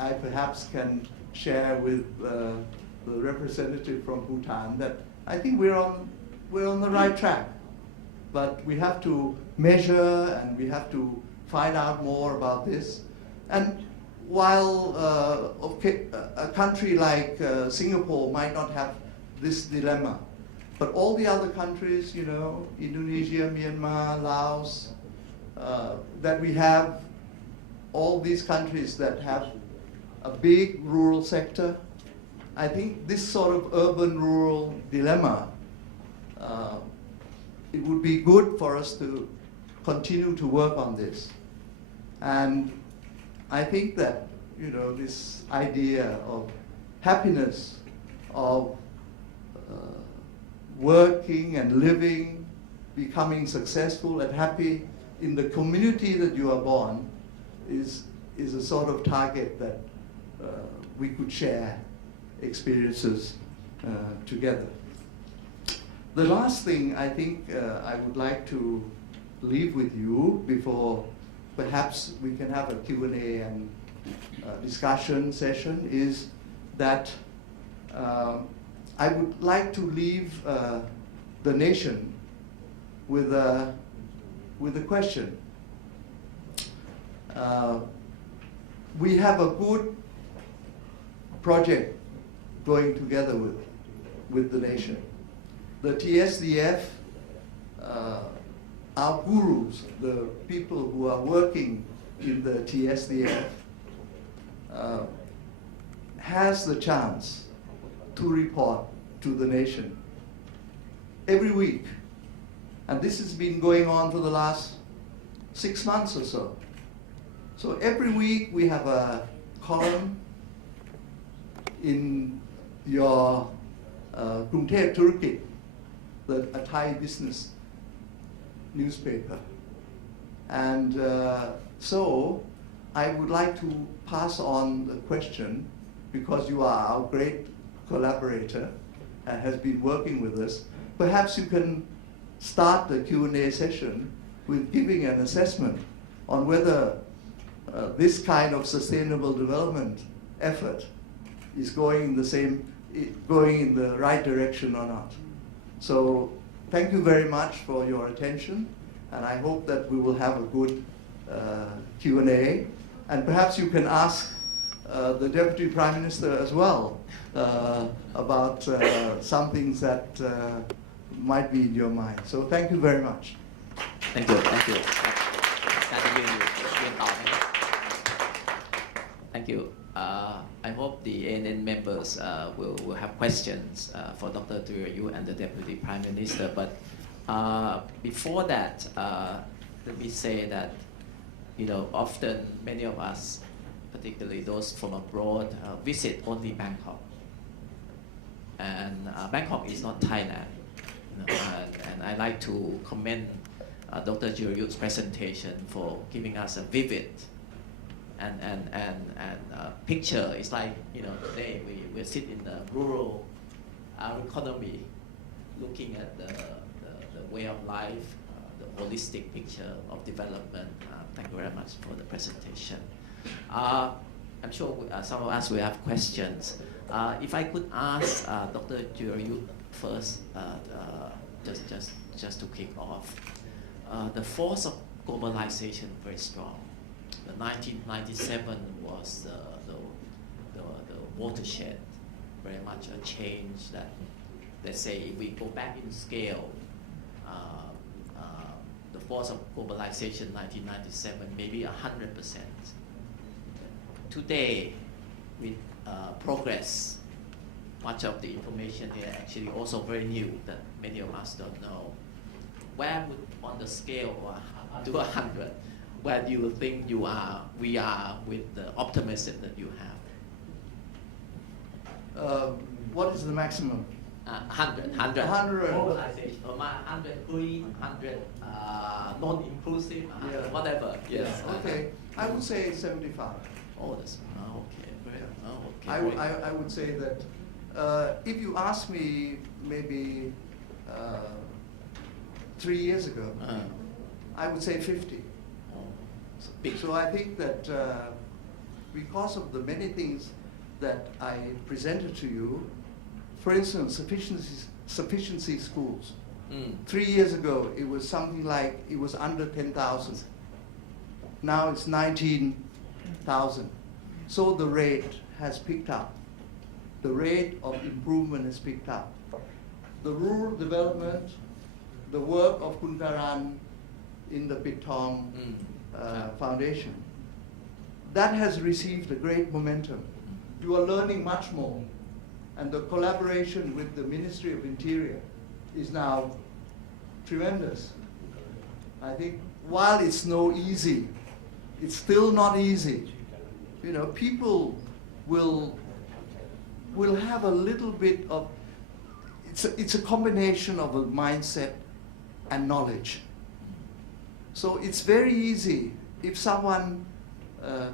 I perhaps can share with the representative from Bhutan, that I think we're on the right track. But we have to measure and we have to find out more about this. And while a country like Singapore might not have this dilemma, but all the other countries, you know, Indonesia, Myanmar, Laos, that we have, all these countries that have a big rural sector, I think this sort of urban-rural dilemma, it would be good for us to continue to work on this. And I think that, you know, this idea of happiness, of working and living, becoming successful and happy in the community that you are born is a sort of target that we could share experiences together. The last thing I think I would like to leave with you before perhaps we can have a Q&A and discussion session is that I would like to leave the nation with a question. We have a good project going together with the nation. The TSDF, our gurus, the people who are working in the TSDF, has the chance to report to the nation every week. And this has been going on for the last 6 months or so. So every week we have a column in your Krungthep Thurukit, a Thai business newspaper. And so I would like to pass on the question, because you are our great collaborator and has been working with us. Perhaps you can start the Q&A session with giving an assessment on whether this kind of sustainable development effort is going in the right direction or not. So thank you very much for your attention, and I hope that we will have a good Q&A. And perhaps you can ask the Deputy Prime Minister as well about some things that might be in your mind. So thank you very much. Thank you. Thank you. การจะยืนต่อไหม Thank you. I hope the ANN members will have questions for Dr. Jirayu and the Deputy Prime Minister. But before that, let me say that often many of us, particularly those from abroad, visit only Bangkok. And Bangkok is not Thailand. And I like to commend Dr. Jirayu's presentation for giving us a vivid and picture. It's like today we sit in the rural economy, looking at the way of life, the holistic picture of development. Thank you very much for the presentation. I'm sure some of us will have questions. If I could ask Dr. Jirayu first, just to kick off, the force of globalization very strong. The 1997 was the watershed, very much a change that they say if we go back in scale, the force of globalization 1997 maybe 100%. Today, with progress, much of the information here actually also very new that many of us don't know. Where would, on the scale of 1 to 100, where do you think we are with the optimism that you have? What is the maximum? 100. 100. Globalization, 100 green, 100 non-inclusive, whatever. Yes. Okay. I would say 75. Oh, that's okay. Great. Okay. I would say that if you ask me maybe 3 years ago, I would say 50. So I think that because of the many things that I presented to you, for instance, sufficiency schools. 3 years ago, it was something like, it was under 10,000. Now it's 19,000. So the rate has picked up. The rate of improvement has picked up. The rural development, the work of Kun Karan in the Pitong Foundation, that has received a great momentum. You are learning much more. And the collaboration with the Ministry of Interior is now tremendous. I think while it's no easy, it's still not easy. People will have a little bit of, it's a combination of a mindset and knowledge. So it's very easy if someone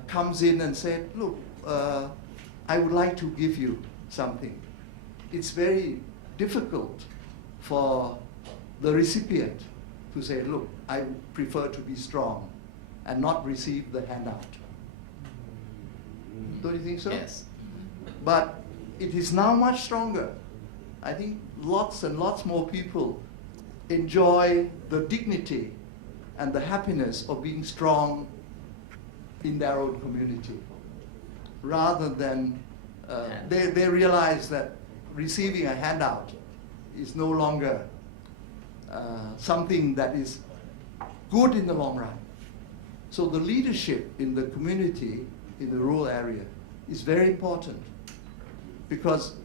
comes in and said, look, I would like to give you something. It's very difficult for the recipient to say, look, I prefer to be strong and not receive the handout. Don't you think so? Yes. But it is now much stronger. I think lots and lots more people enjoy the dignity and the happiness of being strong in their own community, rather than they realize that receiving a handout is no longer something that is good in the long run. So the leadership in the community, in the rural area, is very important, because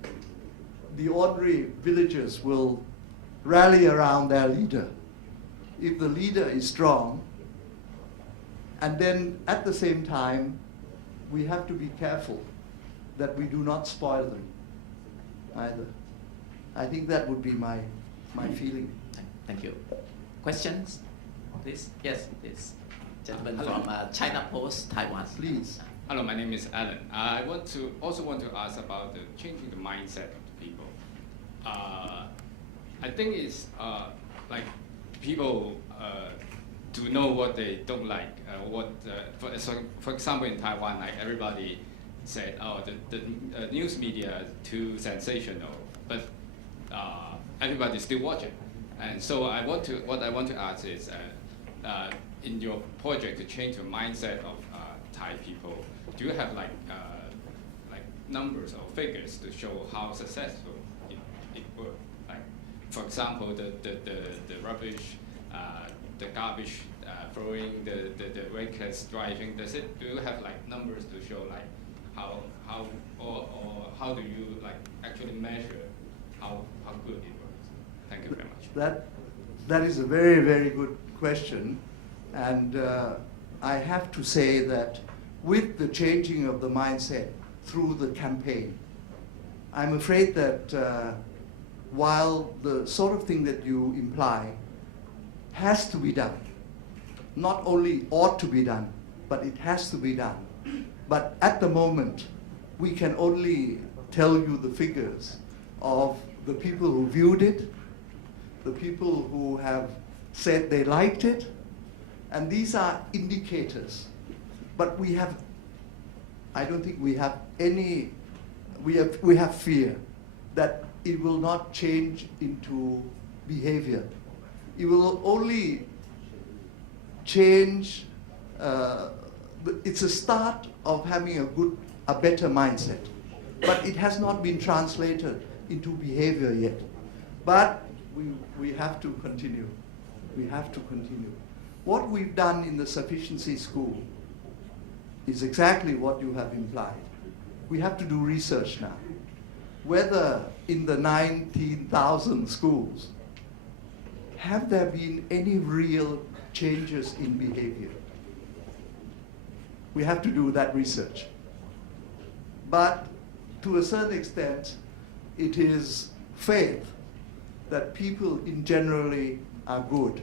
the ordinary villagers will rally around their leader. If the leader is strong, and then at the same time, we have to be careful that we do not spoil them either. I think that would be my feeling. Thank you. Questions? Please? Yes, this gentleman from China Post, Taiwan. Please. Hello, my name is Alan. I also want to ask about the changing the mindset of the people. I think it's like people to know what they don't like. For example, in Taiwan, like everybody said, oh, the news media is too sensational, but everybody still watch it. And so what I want to ask is, in your project to change the mindset of Thai people, do you have like numbers or figures to show how successful it worked. Like, for example, the rubbish, the garbage throwing, the reckless driving. Do you have like numbers to show like how or how do you like actually measure how good it works? Thank you very much. That is a very, very good question, and I have to say that with the changing of the mindset through the campaign, I'm afraid that while the sort of thing that you imply has to be done, not only ought to be done, but it has to be done. But at the moment, we can only tell you the figures of the people who viewed it, the people who have said they liked it, and these are indicators. But I don't think we have any, we have fear that it will not change into behavior. It will only change, it's a start of having a better mindset. But it has not been translated into behavior yet. But we have to continue. We have to continue. What we've done in the sufficiency school is exactly what you have implied. We have to do research now. Whether in the 19,000 schools, have there been any real changes in behavior? We have to do that research. But to a certain extent, it is faith that people in generally are good.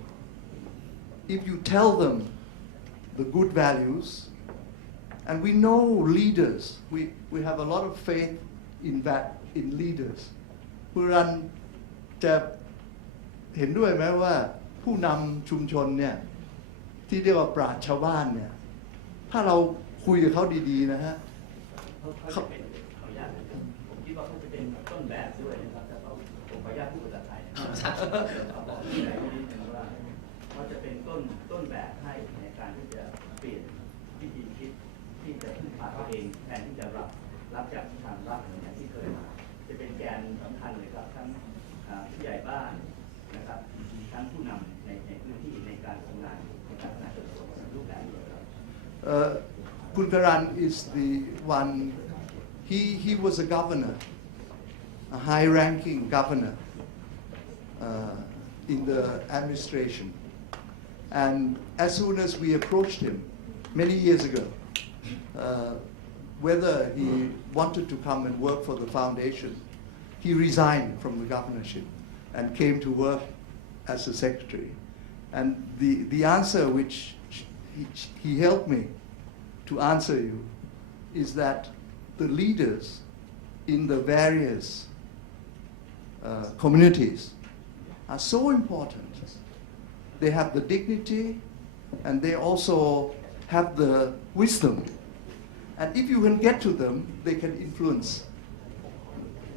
If you tell them the good values, and we know leaders, we have a lot of faith in leaders. ผู้รันจะเห็นด้วยไหมว่าผู้นำชุมชนเนี่ยที่เรียกว่าปราชญ์ชาวบ้านเนี่ยถ้าเราคุยกับเขาดีๆนะฮะผมคิดว่าเขาจะเป็นต้นแบบด้วยนะครับแต่ผมขออนุญาตพูดภาษาไทยบอกที่ไหนก็นิดนึงว่าเขาจะเป็นต้นแบบให้ในการที่จะเปลี่ยนวิธีคิดที่จะพึ่งพาตัวเองแทนที่จะรับจากทางรัฐอย่างที่เคยมาจะเป็นแกนสำคัญเลยครับทั้งผู้ใหญ่บ้านนะครับทั้งผู้นำในพื้นที่ในการทำงานในการพัฒนาชุมชนรูปแบบนี้ครับ Kunkaran is the one, he was a governor, a high-ranking governor in the administration. And as soon as we approached him many years ago, whether he wanted to come and work for the foundation, he resigned from the governorship and came to work as a secretary. And the answer which he helped me to answer you is that the leaders in the various communities are so important. They have the dignity and they also have the wisdom. And if you can get to them, they can influence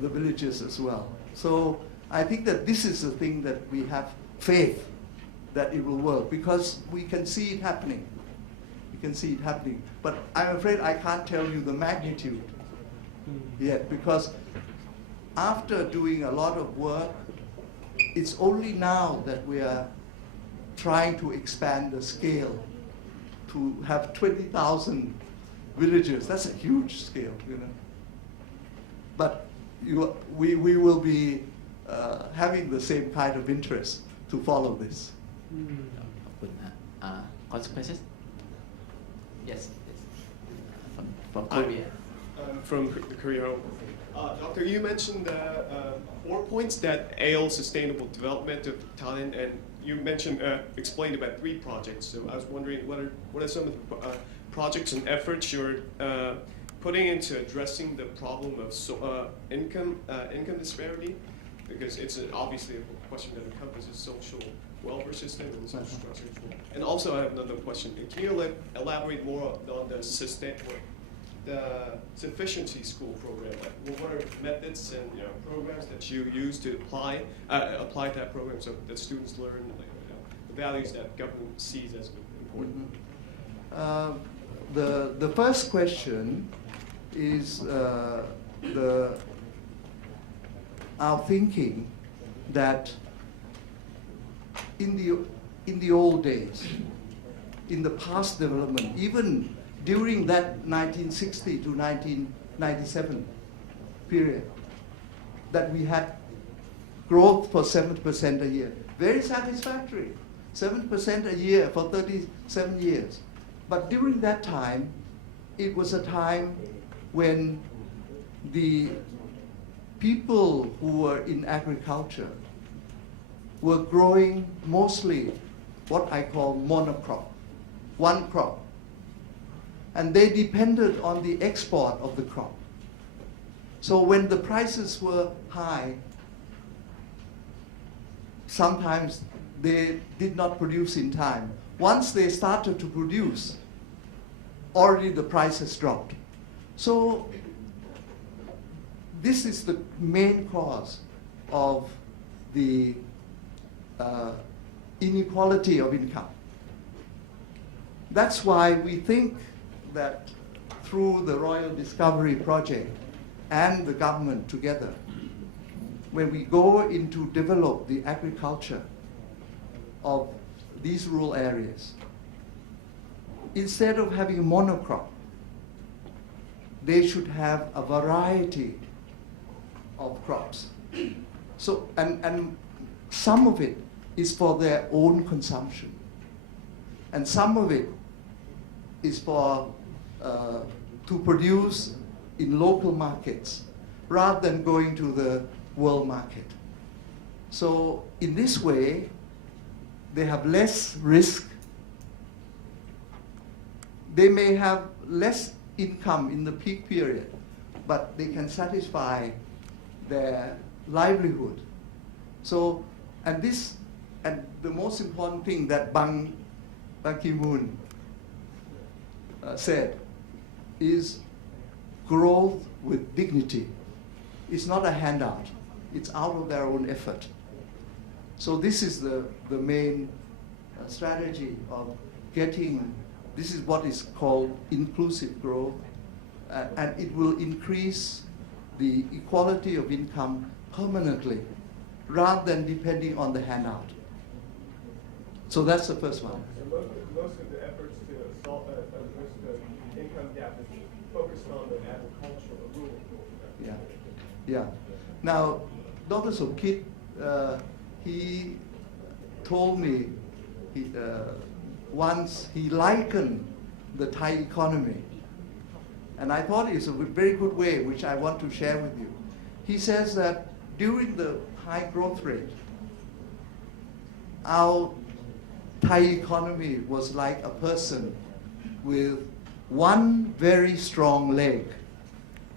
the villages as well. So I think that this is the thing that we have faith that it will work because we can see it happening. We can see it happening. But I'm afraid I can't tell you the magnitude yet because after doing a lot of work, it's only now that we are trying to expand the scale to have 20,000 villages. That's a huge scale, you know. But we will be having the same kind of interest to follow this. Consequences? Yes. From Korea. From Korea. Doctor, you mentioned 4 points that ail sustainable development of Thailand, and you mentioned explained about 3 projects. So I was wondering what are some of the projects and efforts you're putting into addressing the problem of income disparity, because it's obviously a question that encompasses social welfare system and social structure. And also, I have another question. Can you elaborate more on the sufficiency school program? Like, what are methods and programs that you use to apply that program so that students learn the values that government sees as important? The first question is our thinking that in the old days, in the past development, even during that 1960 to 1997 period, that we had growth for 7% a year. Very satisfactory, 7% a year for 37 years. But during that time, it was a time when the people who were in agriculture were growing mostly what I call monocrop, one crop. And they depended on the export of the crop. So when the prices were high, sometimes they did not produce in time. Once they started to produce, already the prices dropped. So this is the main cause of the inequality of income. That's why we think that through the Royal Discovery Project and the government together, when we go into develop the agriculture of these rural areas, instead of having a monocrop, they should have a variety of crops. So, and some of it is for their own consumption, and some of it is for to produce in local markets rather than going to the world market. So in this way, they have less risk. They may have less income in the peak period, but they can satisfy their livelihood. So, and the most important thing that Ban Ki-moon said is growth with dignity. It's not a handout. It's out of their own effort. So this is the main strategy of getting, this is what is called inclusive growth, and it will increase the equality of income permanently rather than depending on the handout. So that's the first one. So most of the efforts to solve the income gap is focused on the agricultural, rural. Yeah, yeah. Now, Dr. Somkit, he told me once he likened the Thai economy, and I thought it's a very good way, which I want to share with you. He says that during the high growth rate, our Thai economy was like a person with one very strong leg.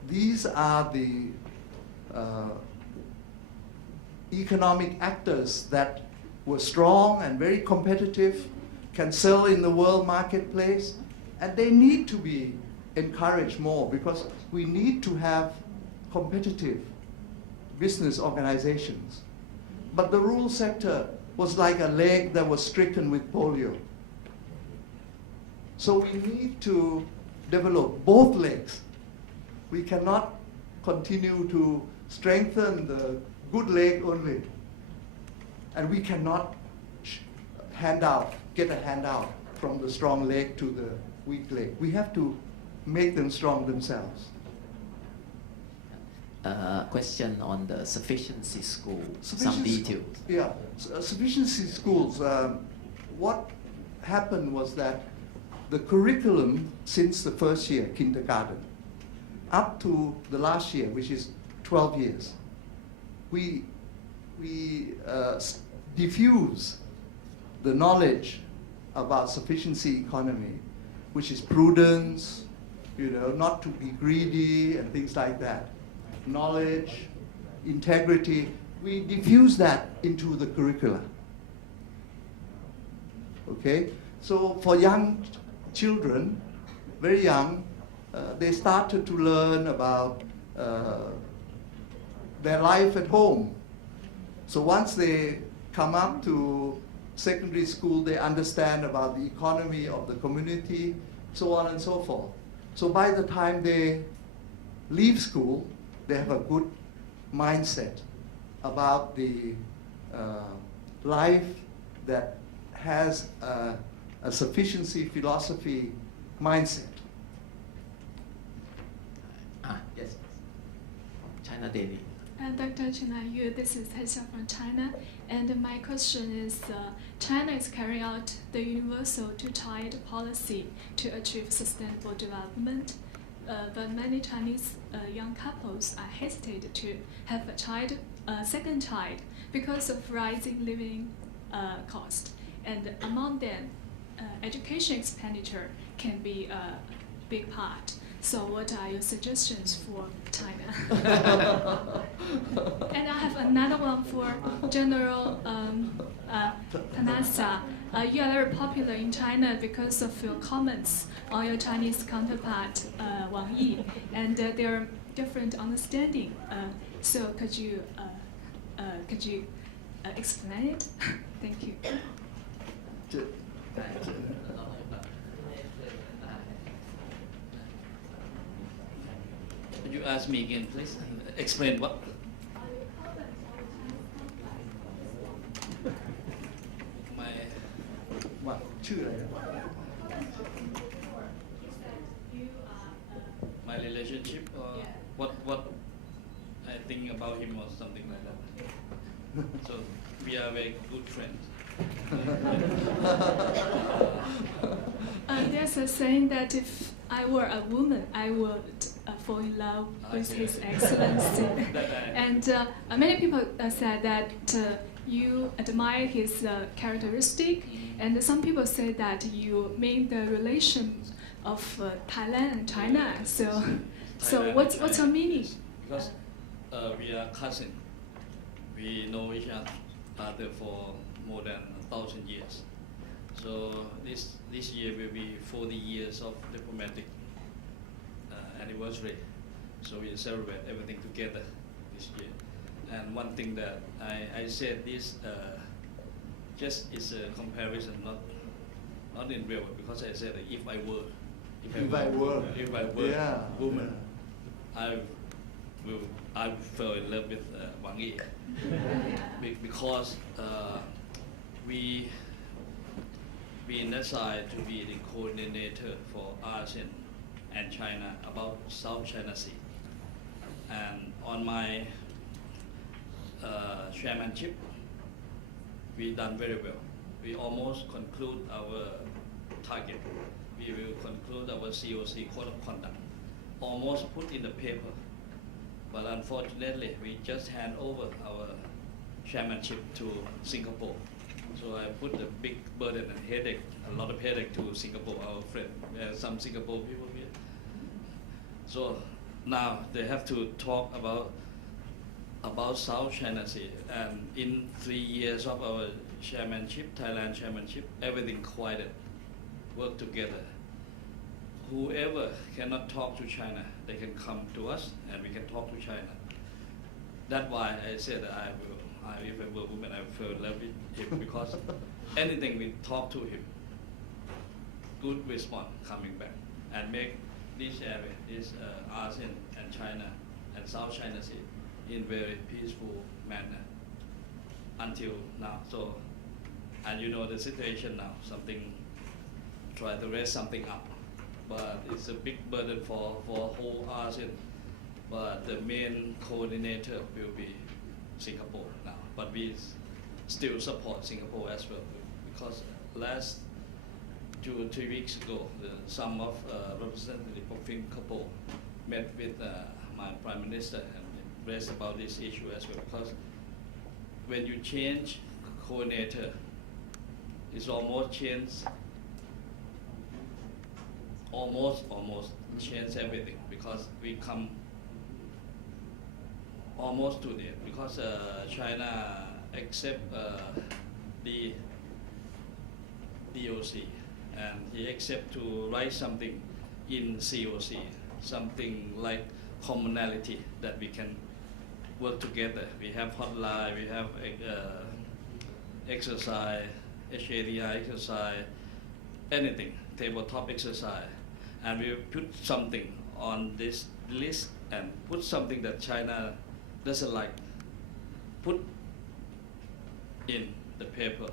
These are the economic actors that were strong and very competitive, can sell in the world marketplace, and they need to be encouraged more because we need to have competitive business organizations. But the rural sector was like a leg that was stricken with polio. So we need to develop both legs. We cannot continue to strengthen the good leg only. And we cannot get a handout from the strong leg to the weak leg. We have to make them strong themselves. Question on the sufficiency school, some details. Yeah, sufficiency schools. What happened was that the curriculum since the first year, kindergarten, up to the last year, which is 12 years, we diffuse the knowledge about sufficiency economy, which is prudence, not to be greedy and things like that. Knowledge, integrity, we diffuse that into the curricula. Okay, so for young children, very young, they started to learn about their life at home. So once they come up to secondary school, they understand about the economy of the community, so on and so forth. So by the time they leave school, they have a good mindset about the life that has a sufficiency philosophy mindset. Yes. China Daily. Dr. Chinayu, this is Heisha from China, and my question is, China is carrying out the universal two-child policy to achieve sustainable development, but many Chinese young couples are hesitant to have a second child because of rising living cost, and among them, education expenditure can be a big part. So what are your suggestions for China? And I have another one for General Tanasa. You are very popular in China because of your comments on your Chinese counterpart, Wang Yi, and there are different understanding. So could you explain it? Thank you. Could you ask me again, please? Explain what? My ว่าชื่ออะไรนะ my relationship or what I think about him or something like that. So we are very good friends. There's a saying that if I were a woman, I would fall in love with His Excellency. And many people said that you admire his characteristic, and some people say that you mean the relation of Thailand and China. So Thailand what's and your China, meaning? yes. Because we are cousins. We know each other for more than 1,000 years. So this year will be 40 years of diplomatic anniversary. So we celebrate everything together this year. And one thing that I said this just is a comparison, not in real, because I said that if I were Yeah. woman, I fell in love with Wang Yi because we decide to be the coordinator for ASEAN and China about South China Sea. And on my chairmanship, we done very well. We almost conclude our target. We will conclude our COC, Code of Conduct, almost put in the paper. But unfortunately, we just hand over our chairmanship to Singapore. So I put a big burden and headache, a lot of headache to Singapore, our friend. There are some Singapore people here. So now they have to talk about South China Sea. And in 3 years of our chairmanship, Thailand chairmanship, everything quieted, work together. Whoever cannot talk to China, they can come to us and we can talk to China. That's why I said that if I were a woman, I would fall in love with him because anything we talk to him, good response coming back and make this area, this ASEAN and China and South China Sea in very peaceful manner until now. So, and you know the situation now, try to raise something up. But it's a big burden for whole ASEAN. But the main coordinator will be Singapore now. But we still support Singapore as well because last 2 or 3 weeks ago, some of representatives of Singapore met with my Prime Minister and raised about this issue as well. Because when you change coordinator, it's almost change everything because we come almost to it because China accept the DOC and he accept to write something in COC, something like commonality that we can work together. We have hotline, we have exercise, HADI exercise, anything, tabletop exercise, and we put something on this list and put something that China doesn't like, put in the paper,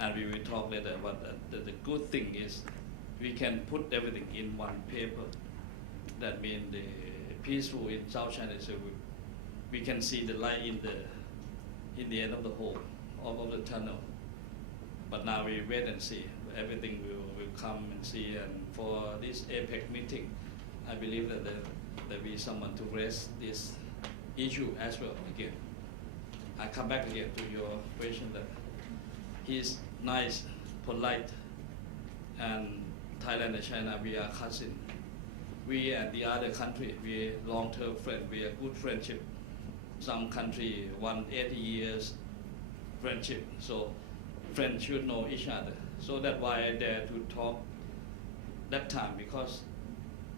and we will talk later. But the good thing is we can put everything in one paper. That means the peaceful in South China, so we can see the light in the end of the hole of the tunnel. But now we wait and see. Everything will come and see. And for this APEC meeting, I believe that there will be someone to raise this issue as well again. I come back again to your question that he's nice, polite, and Thailand and China, we are cousins. We and the other country, we are long-term friends, we are good friendship. Some country, 180 years friendship, so friends should know each other. So that's why I dare to talk that time, because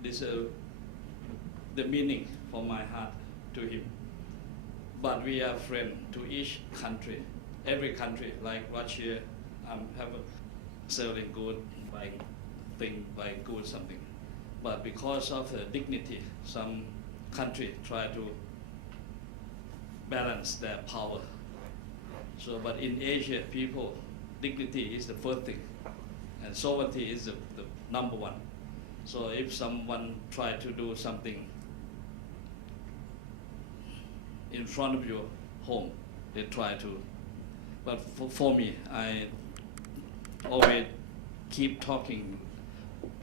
this is the meaning for my heart to him. But we are friends to each country, every country, like Russia, have a selling good, buying thing, buying good something. But because of the dignity, some country try to balance their power. So, but in Asia, people, dignity is the first thing, and sovereignty is the number one. So if someone try to do something in front of your home, they try to. But for me, I always keep talking.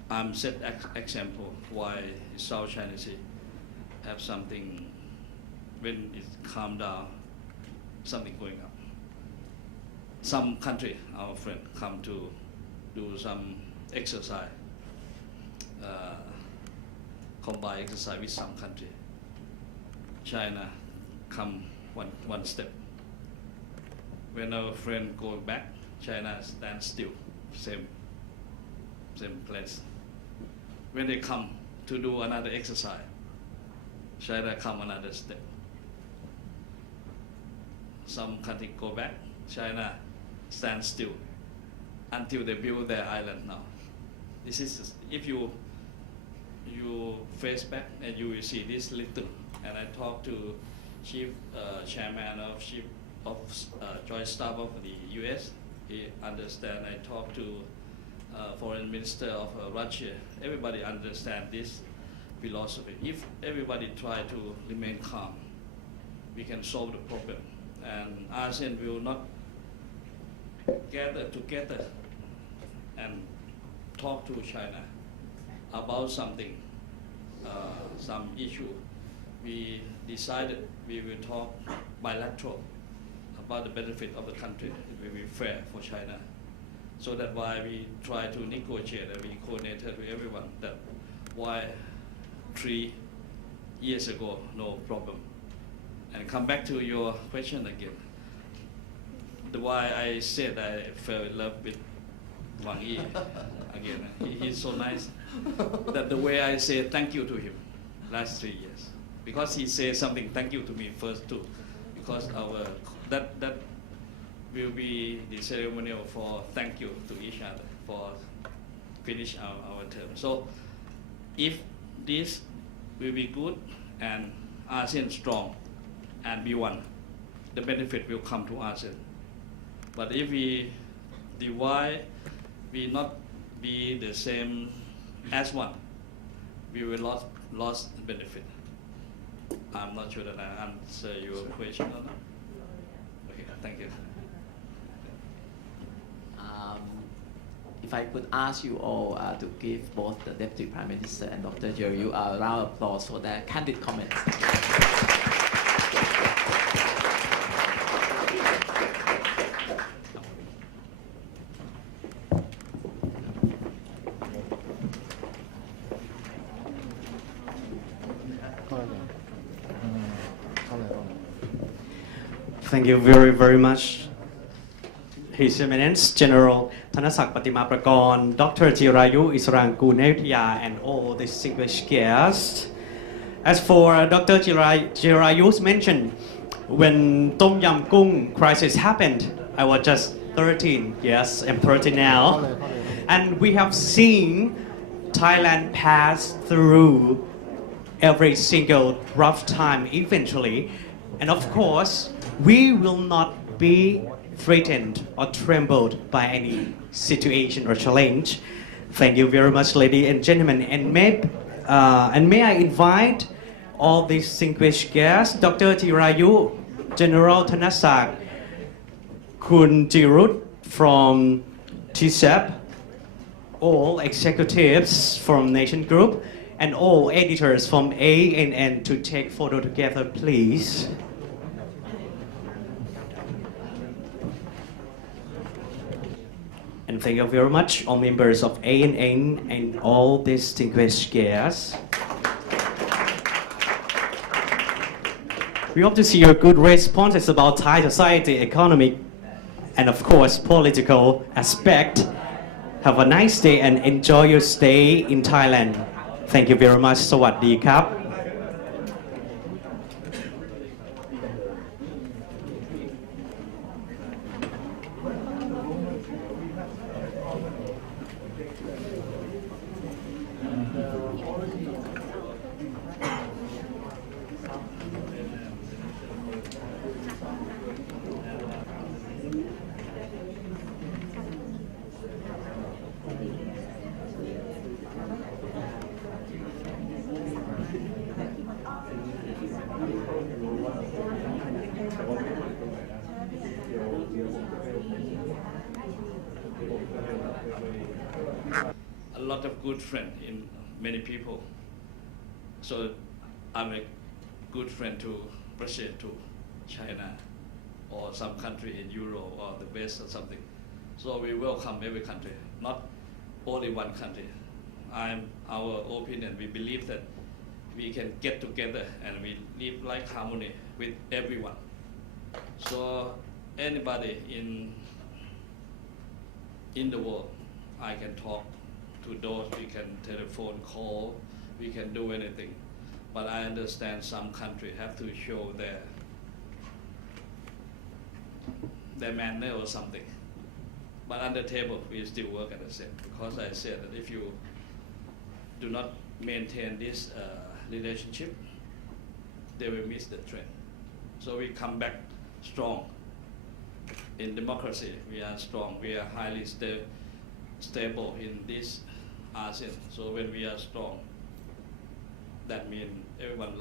I'm set example why South China Sea have something, when it calm down, something going up. Some country, our friend, come to do some exercise, combine exercise with some country. China come one step. When our friend go back, China stand still, same place. When they come to do another exercise, China come another step. Some country go back, China stand still until they build their island now. This is, if you face back and you will see this little, and I talked to chief chairman of chief of joint staff of the US, he understand. I talked to foreign minister of Russia. Everybody understand this philosophy. If everybody try to remain calm, we can solve the problem. And ASEAN will not gather together and talk to China about something, some issue. We decided we will talk bilateral about the benefit of the country. It will be fair for China. So that's why we try to negotiate and we coordinated with everyone that why 3 years ago, no problem. And come back to your question again. The why I said I fell in love with Wang Yi again. He's so nice. That the way I say thank you to him last 3 years. Because he said something thank you to me first too. Because that will be the ceremonial for thank you to each other for finish our term. So if this will be good and ASEAN strong and be one, the benefit will come to ASEAN. But if we divide, we not be the same as one, we will lost benefit. I'm not sure that I answer your question or not. Okay, thank you. If I could ask you all to give both the Deputy Prime Minister and Dr. Jerry a round of applause for their candid comments. Thank you very, very much, His Eminence General Thanasak Patimaprakorn, Dr. Jirayu Israngkul Nayothya, and all distinguished guests. As for Dr. Jirayu's mention, when Tom Yam Kung crisis happened, I was just 13. Yes, I'm 30 now. And we have seen Thailand pass through every single rough time eventually. And of course, we will not be threatened or trembled by any situation or challenge. Thank you very much, ladies and gentlemen. And may I invite all distinguished guests, Dr. Jirayu, General Thanasak, Kun Jirut from TCEP, all executives from Nation Group, and all editors from ANN to take photo together, please. And thank you very much, all members of ANN and all distinguished guests. We hope to see your good responses about Thai society, economic, and of course, political aspect. Have a nice day and enjoy your stay in Thailand. Thank you very much. สวัสดีครับ A lot of good friends in many people. So I'm a good friend to Russia, to China, or some country in Europe or the West or something. So we welcome every country, not only one country. Our opinion, we believe that we can get together and we live like harmony with everyone. So anybody in the world, I can talk to those, we can telephone call, we can do anything. But I understand some countries have to show their manner or something. But on the table, we still work at the same, because I said that if you do not maintain this relationship, they will miss the trend. So we come back strong. In democracy, we are strong. We are highly stable in this ASEAN. So when we are strong, that means everyone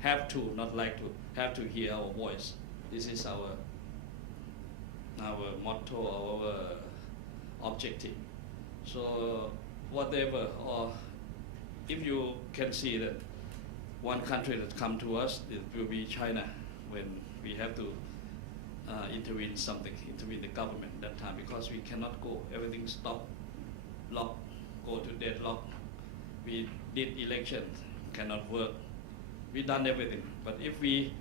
have to hear our voice. This is our motto, our objective. So whatever, or if you can see that one country that come to us, it will be China, when we have to intervene the government that time, because we cannot go, everything stop, lock, go to deadlock. We did election, cannot work. We done everything, but if we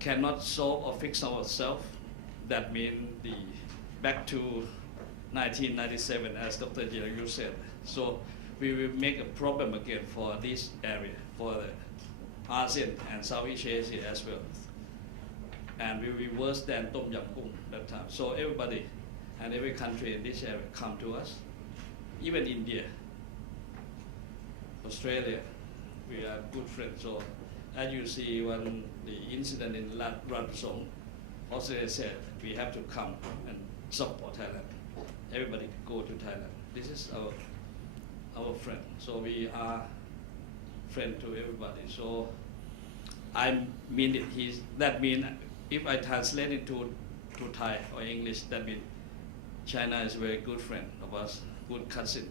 cannot solve or fix ourselves, that means back to 1997, as Dr. Jirayu said. So we will make a problem again for this area, for the ASEAN and Southeast Asia as well. And we will be worse than Tom Yam Kung that time. So everybody and every country in this area come to us, even India, Australia, we are good friends. So as you see, when the incident in Radusong, Australia said we have to come and support Thailand. Everybody go to Thailand. This is our friend. So we are friend to everybody. So I mean it. That means if I translate it to Thai or English, that means China is a very good friend of us, good cousin,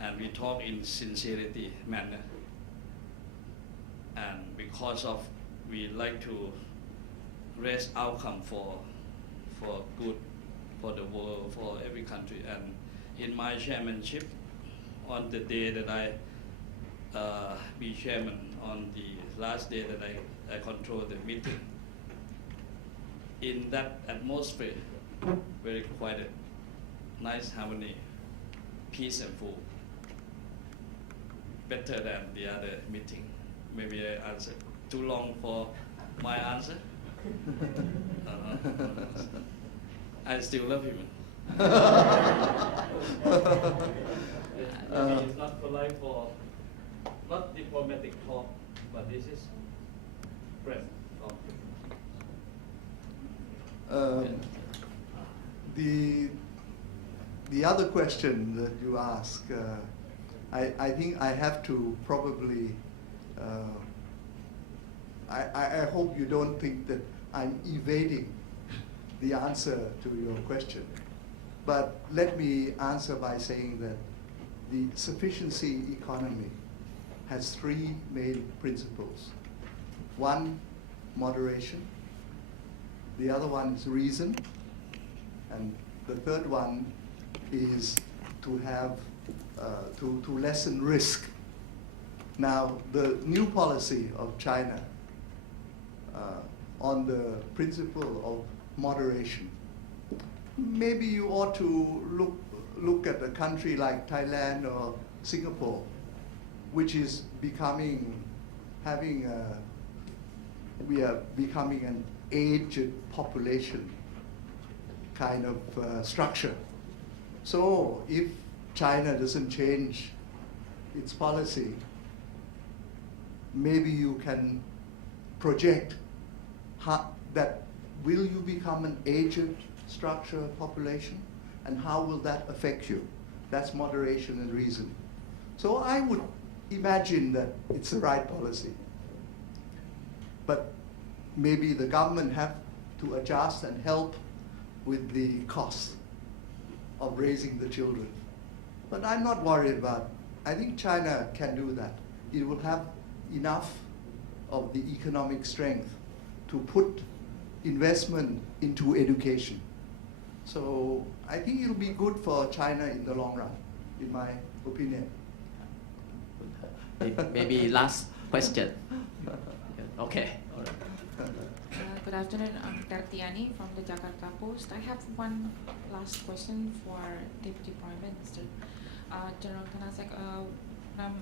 and we talk in sincerity manner. And because of we like to raise outcome for good for the world, for every country. And in my chairmanship, on the day that I be chairman, on the last day that I control the meeting, in that atmosphere, very quiet, nice harmony, peace and full, better than the other meeting. Maybe I answered too long for my answer. I still love him. It's not polite for not diplomatic talk, but this is press talk. The other question that you ask, I think I have to probably, I hope you don't think that I'm evading the answer to your question. But let me answer by saying that the sufficiency economy has three main principles. One, moderation. The other one is reason. And the third one is to have, to lessen risk. Now, the new policy of China on the principle of moderation, maybe you ought to look at a country like Thailand or Singapore, which is becoming, we are becoming an aged population kind of structure. So if China doesn't change its policy, maybe you can project that will you become an aged structure population, and how will that affect you? That's moderation and reason. So I would imagine that it's the right policy. But maybe the government have to adjust and help with the cost of raising the children. But I'm not worried about it. I think China can do that. It will have enough of the economic strength to put investment into education. So I think it'll be good for China in the long run, in my opinion. Maybe last question. Okay. All right. Good afternoon, I'm Kartiani from the Jakarta Post. I have one last question for Deputy Prime Minister. General Thanasek, I'm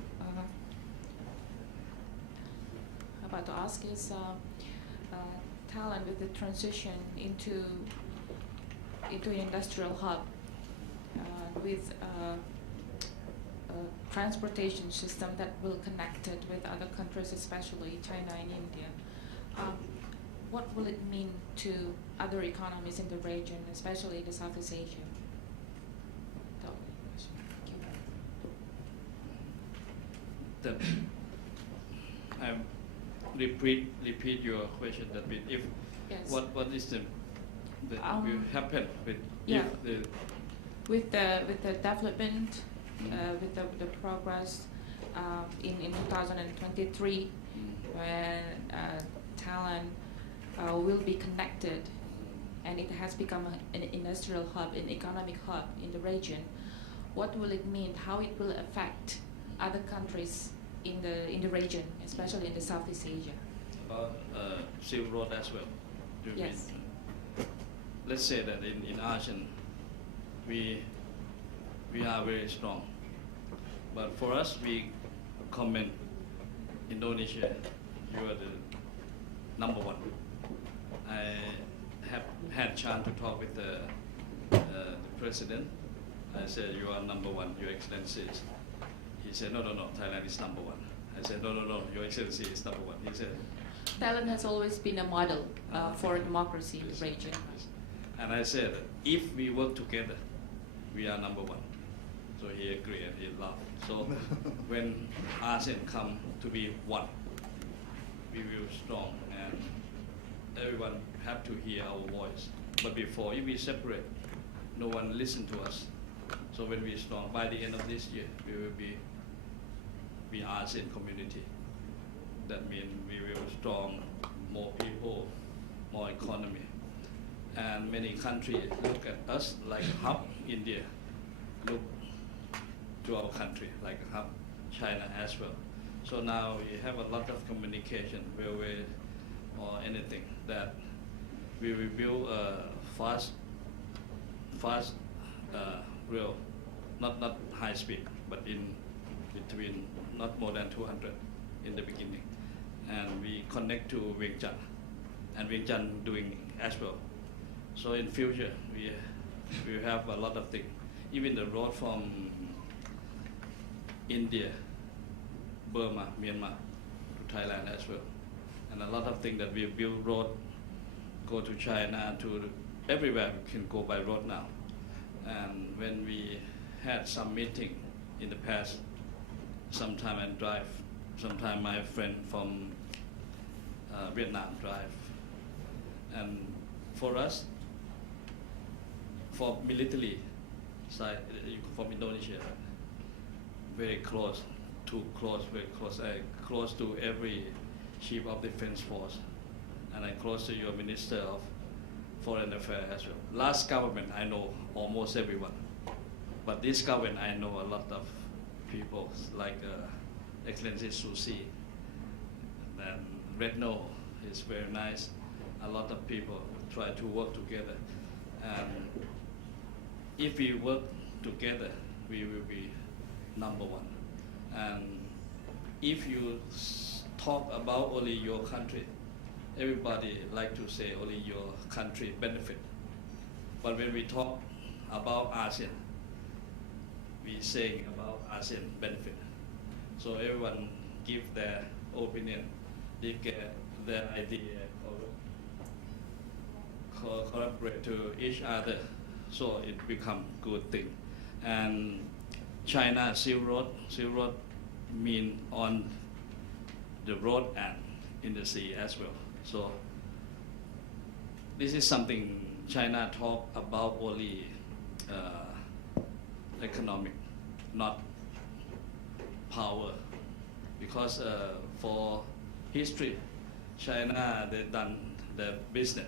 about to ask is Thailand with the transition into industrial hub with a transportation system that will connect it with other countries, especially China and India. What will it mean to other economies in the region, especially the Southeast Asia? I repeat your question that bit. If Yes. what is the that will happen with yeah. if the with the development, with the progress in 2023, when Thailand will be connected, and it has become an industrial hub, an economic hub in the region. What will it mean? How it will affect other countries in the region, especially in the Southeast Asia? Silk Road as well. Do you Yes. mean? Let's say that in ASEAN, we are very strong. But for us, we comment Indonesia, you are the number one. I have had chance to talk with the president. I said, you are number one, Your Excellency. He said, no, Thailand is number one. I said, no, Your Excellency is number one. He said, Thailand has always been a model for democracy in the region. And I said, if we work together, we are number one. So he agreed and he laughed. So when ASEAN come to be one, we will strong and everyone have to hear our voice. But before, if we separate, no one listen to us. So when we strong, by the end of this year, we will be ASEAN community. That means we will strong, more people, more economy. And many countries look at us like a hub. India look to our country like a hub. China as well. So now we have a lot of communication, railway or anything, that we will build a fast rail, not high speed, but in between not more than 200 in the beginning. And we connect to Vientiane, and Vientiane doing as well. So in future, we have a lot of things. Even the road from India, Burma, Myanmar, to Thailand as well. And a lot of things that we build road, go to China, to everywhere we can go by road now. And when we had some meeting in the past, sometime I drive, sometime my friend from Vietnam drive. And for us, for military side, from Indonesia, very close, too close, very close. I close to every chief of defense force, and I close to your minister of foreign affairs as well. Last government, I know almost everyone, but this government, I know a lot of people, like Excellency Susi, and Redno is very nice. A lot of people try to work together, and if we work together, we will be number one. And if you talk about only your country, everybody like to say only your country benefit. But when we talk about ASEAN, we saying about ASEAN benefit. So everyone give their opinion, they get their idea, collaborate to each other, so it become good thing. And China Silk Road mean on the road and in the sea as well. So this is something China talk about only economic, not power, because for history, China they done the business.